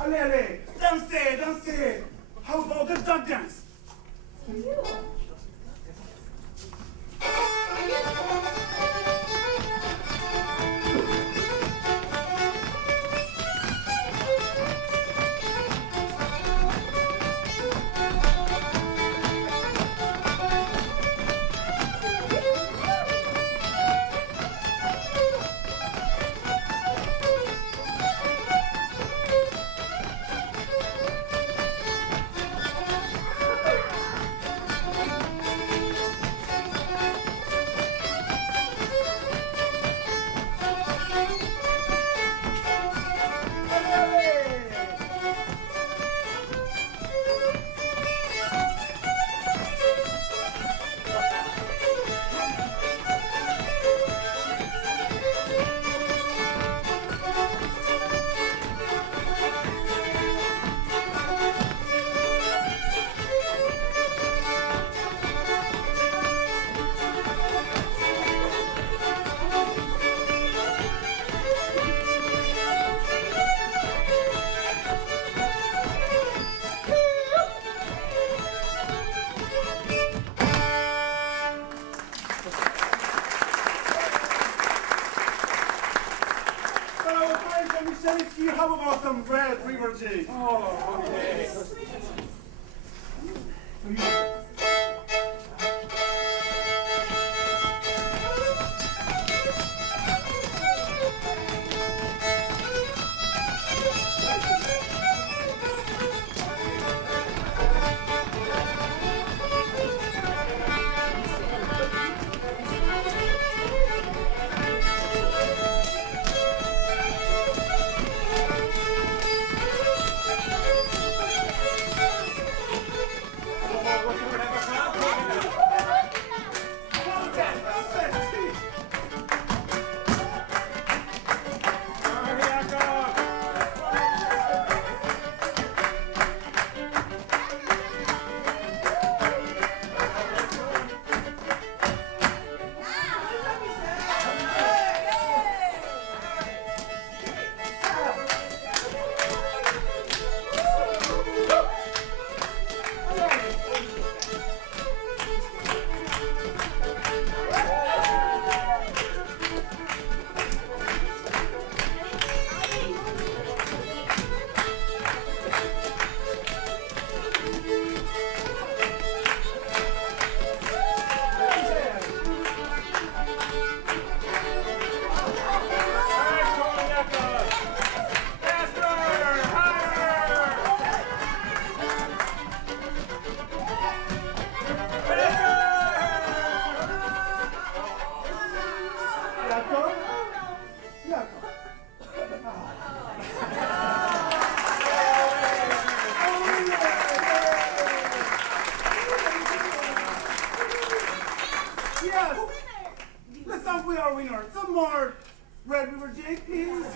Allez, allez, dansez, dansez. How about the dog dance? How about some red river jig? Oh, okay. jig, please?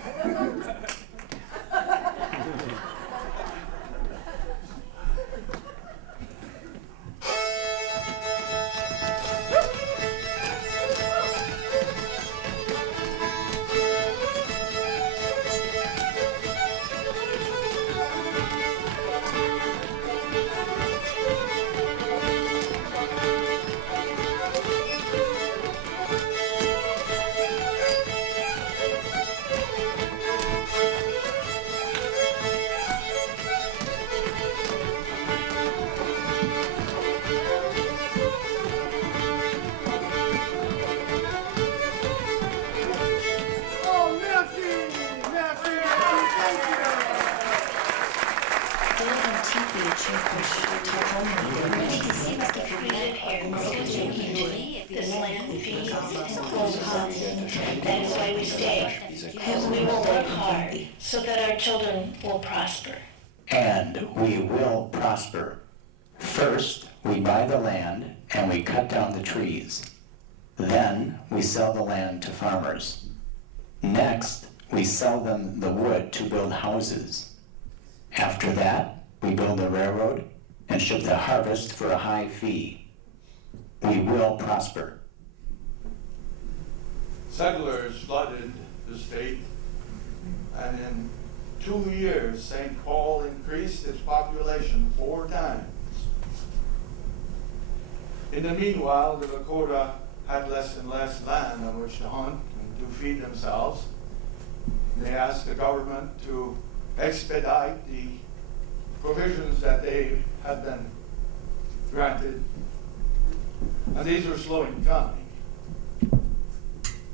That is why we stay. And we will work hard so that our children will prosper. And we will prosper. First, we buy the land and we cut down the trees. Then, we sell the land to farmers. Next, we sell them the wood to build houses. After that, we build a railroad and ship the harvest for a high fee. We will prosper. Settlers flooded the state, and in 2 years, St. Paul increased its population 4 times. In the meanwhile, the Dakota had less and less land on which to hunt and to feed themselves. They asked the government to expedite the provisions that they had been granted, and these were slow in coming,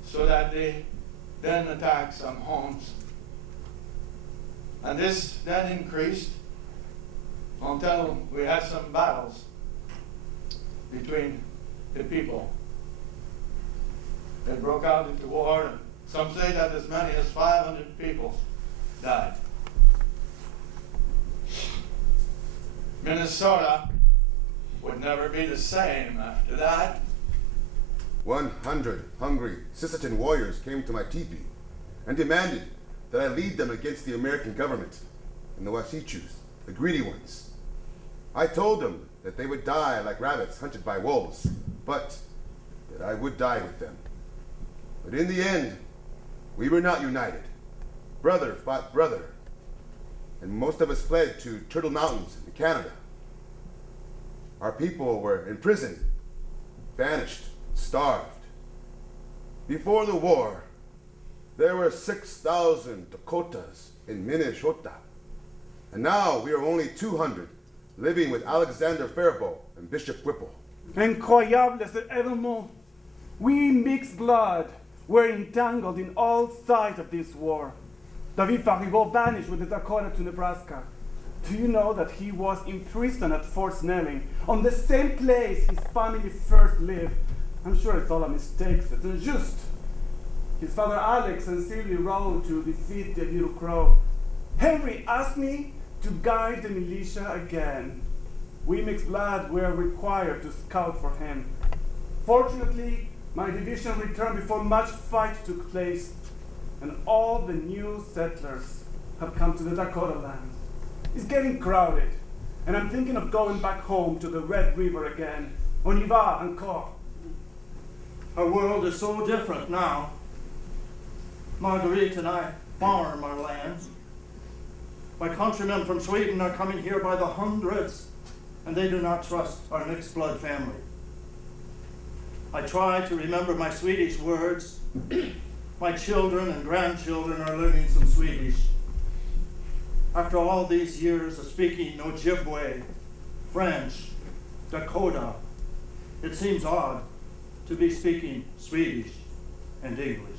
so that they then attacked some homes. And this then increased until we had some battles between the people. They broke out into war, and some say that as many as 500 people died. Minnesota would never be the same after that. 100 hungry Sisseton warriors came to my teepee and demanded that I lead them against the American government and the Wasichus, the greedy ones. I told them that they would die like rabbits hunted by wolves, but that I would die with them. But in the end, we were not united. Brother fought brother, and most of us fled to Turtle Mountains in Canada. Our people were imprisoned, banished, starved. Before the war, there were 6,000 Dakotas in Minnesota, and now we are only 200 living with Alexander Faribault and Bishop Whipple. Incroyable, c'est événement. We mixed blood were entangled in all sides of this war. David Faribault vanished with the Dakota to Nebraska. Do you know that he was imprisoned at Fort Snelling, on the same place his family first lived? I'm sure it's all a mistake, c'est injuste. His father Alex and Sibley rode to defeat the Little Crow. Henry asked me to guide the militia again. We mixed blood were required to scout for him. Fortunately, my division returned before much fight took place, and all the new settlers have come to the Dakota land. It's getting crowded, and I'm thinking of going back home to the Red River again. On y va encore. Our world is so different now. Marguerite and I farm our lands. My countrymen from Sweden are coming here by the hundreds, and they do not trust our mixed blood family. I try to remember my Swedish words. My children and grandchildren are learning some Swedish. After all these years of speaking Ojibwe, French, Dakota, it seems odd to be speaking Swedish and English.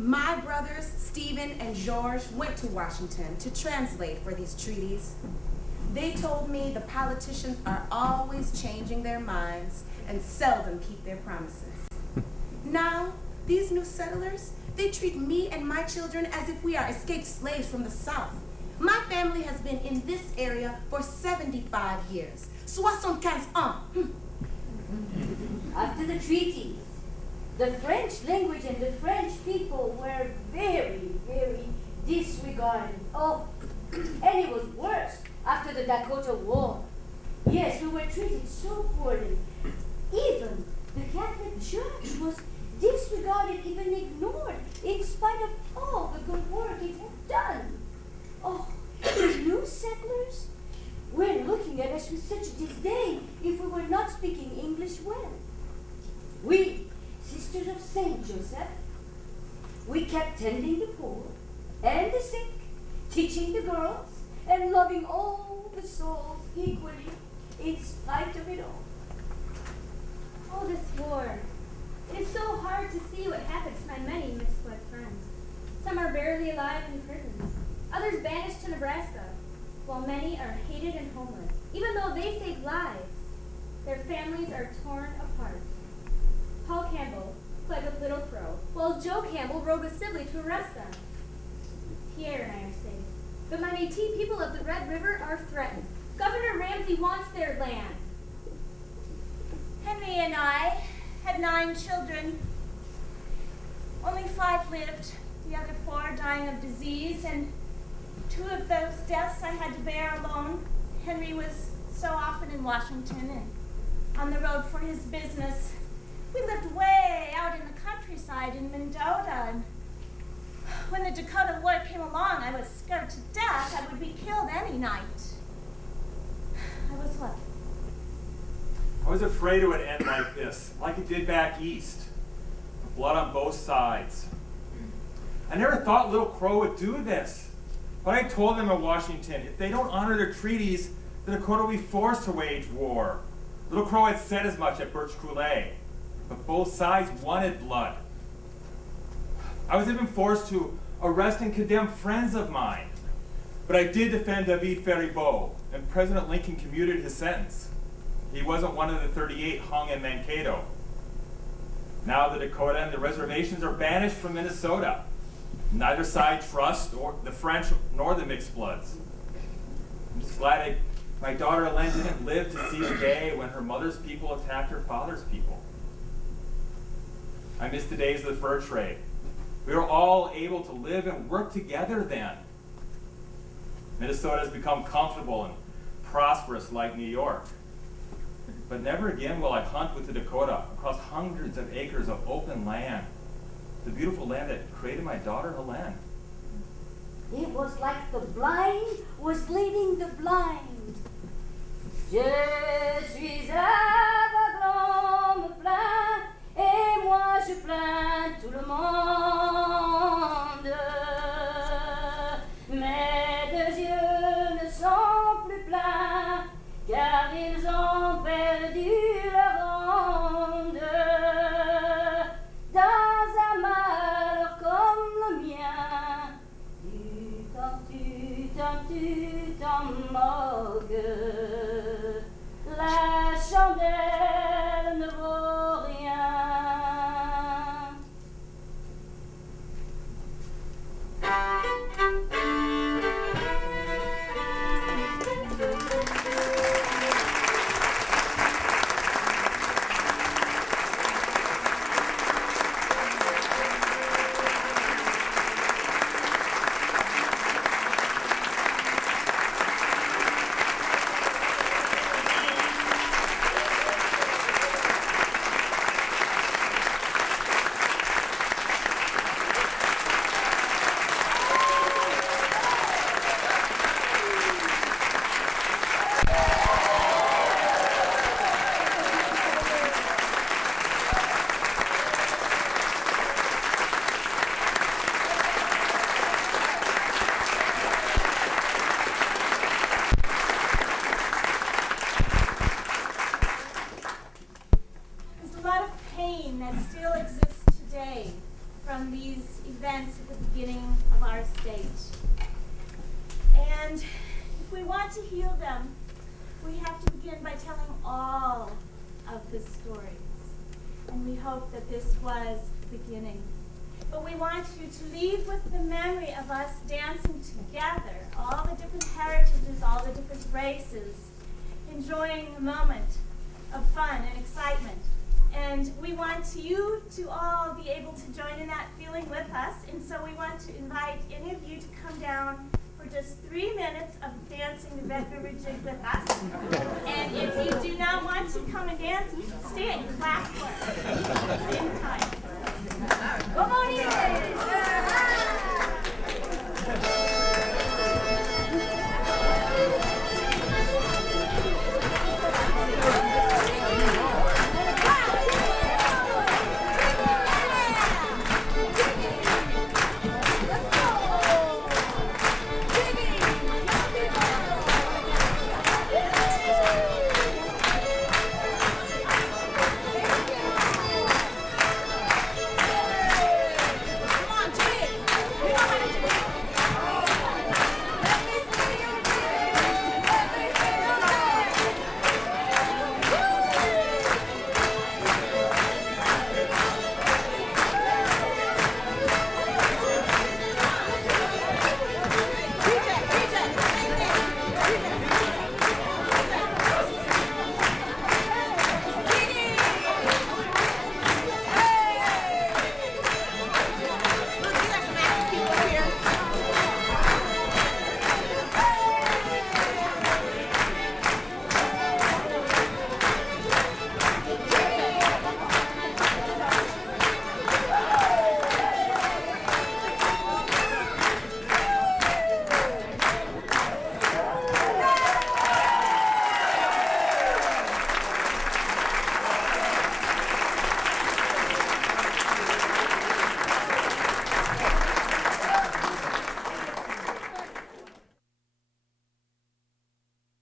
My brothers, Stephen and George, went to Washington to translate for these treaties. They told me the politicians are always changing their minds and seldom keep their promises. Now, these new settlers, they treat me and my children as if we are escaped slaves from the South. My family has been in this area for 75 years. 75 ans. After the treaty, The French language and the French people were very, very disregarded. Oh, and it was worse after the Dakota War. Yes, we were treated so poorly. Even the Catholic Church was disregarded, even ignored, in spite of all the good work it had done. Oh, the new settlers were looking at us with such disdain if we were not speaking English well. We, Sisters of St. Joseph, we kept tending the poor and the sick, teaching the girls, and loving all the souls equally, in spite of it all. Oh, this war. It is so hard to see what happened to my many mixed blood friends. Some are barely alive in prisons, others banished to Nebraska, while many are hated and homeless. Even though they saved lives, their families are torn apart. Paul Campbell fled with Little Crow, while Joe Campbell rode with Sibley to arrest them. Pierre and I are safe, but my Métis people of the Red River are threatened. Governor Ramsey wants their land. Henry and I had 9 children. Only 5 lived, the other 4 dying of disease, and 2 of those deaths I had to bear alone. Henry was so often in Washington and on the road for his business. We lived way out in the countryside in Mendota, and when the Dakota War came along, I was scared to death I would be killed any night. I was what? I was afraid it would end like this, like it did back east. Blood on both sides. I never thought Little Crow would do this. But I told them in Washington, if they don't honor their treaties, the Dakota will be forced to wage war. Little Crow had said as much at Birch Coulee, but both sides wanted blood. I was even forced to arrest and condemn friends of mine. But I did defend David Faribault, and President Lincoln commuted his sentence. He wasn't one of the 38 hung in Mankato. Now the Dakota and the reservations are banished from Minnesota. Neither side trusts the French nor the mixed bloods. I'm just glad my daughter Ellen didn't live to see the day when her mother's people attacked her father's people. I miss the days of the fur trade. We were all able to live and work together then. Minnesota has become comfortable and prosperous like New York. But never again will I hunt with the Dakota across hundreds of acres of open land, the beautiful land that created my daughter Helene. It was like the blind was leading the blind. Je suis aveugle, me plains, et moi je plains tout le monde. Mes 2 yeux ne sont plus pleins, car ils ont perdu leur onde. Dans un malheur comme le mien, tu t'en moques. La chandelle ne vaut rien. Of us dancing together, all the different heritages, all the different races, enjoying a moment of fun and excitement. And we want you to all be able to join in that feeling with us. And so we want to invite any of you to come down for just 3 minutes of dancing the Red River Jig with us. And if you do not want to come and dance, you should stay and clap for us in time. Come on in!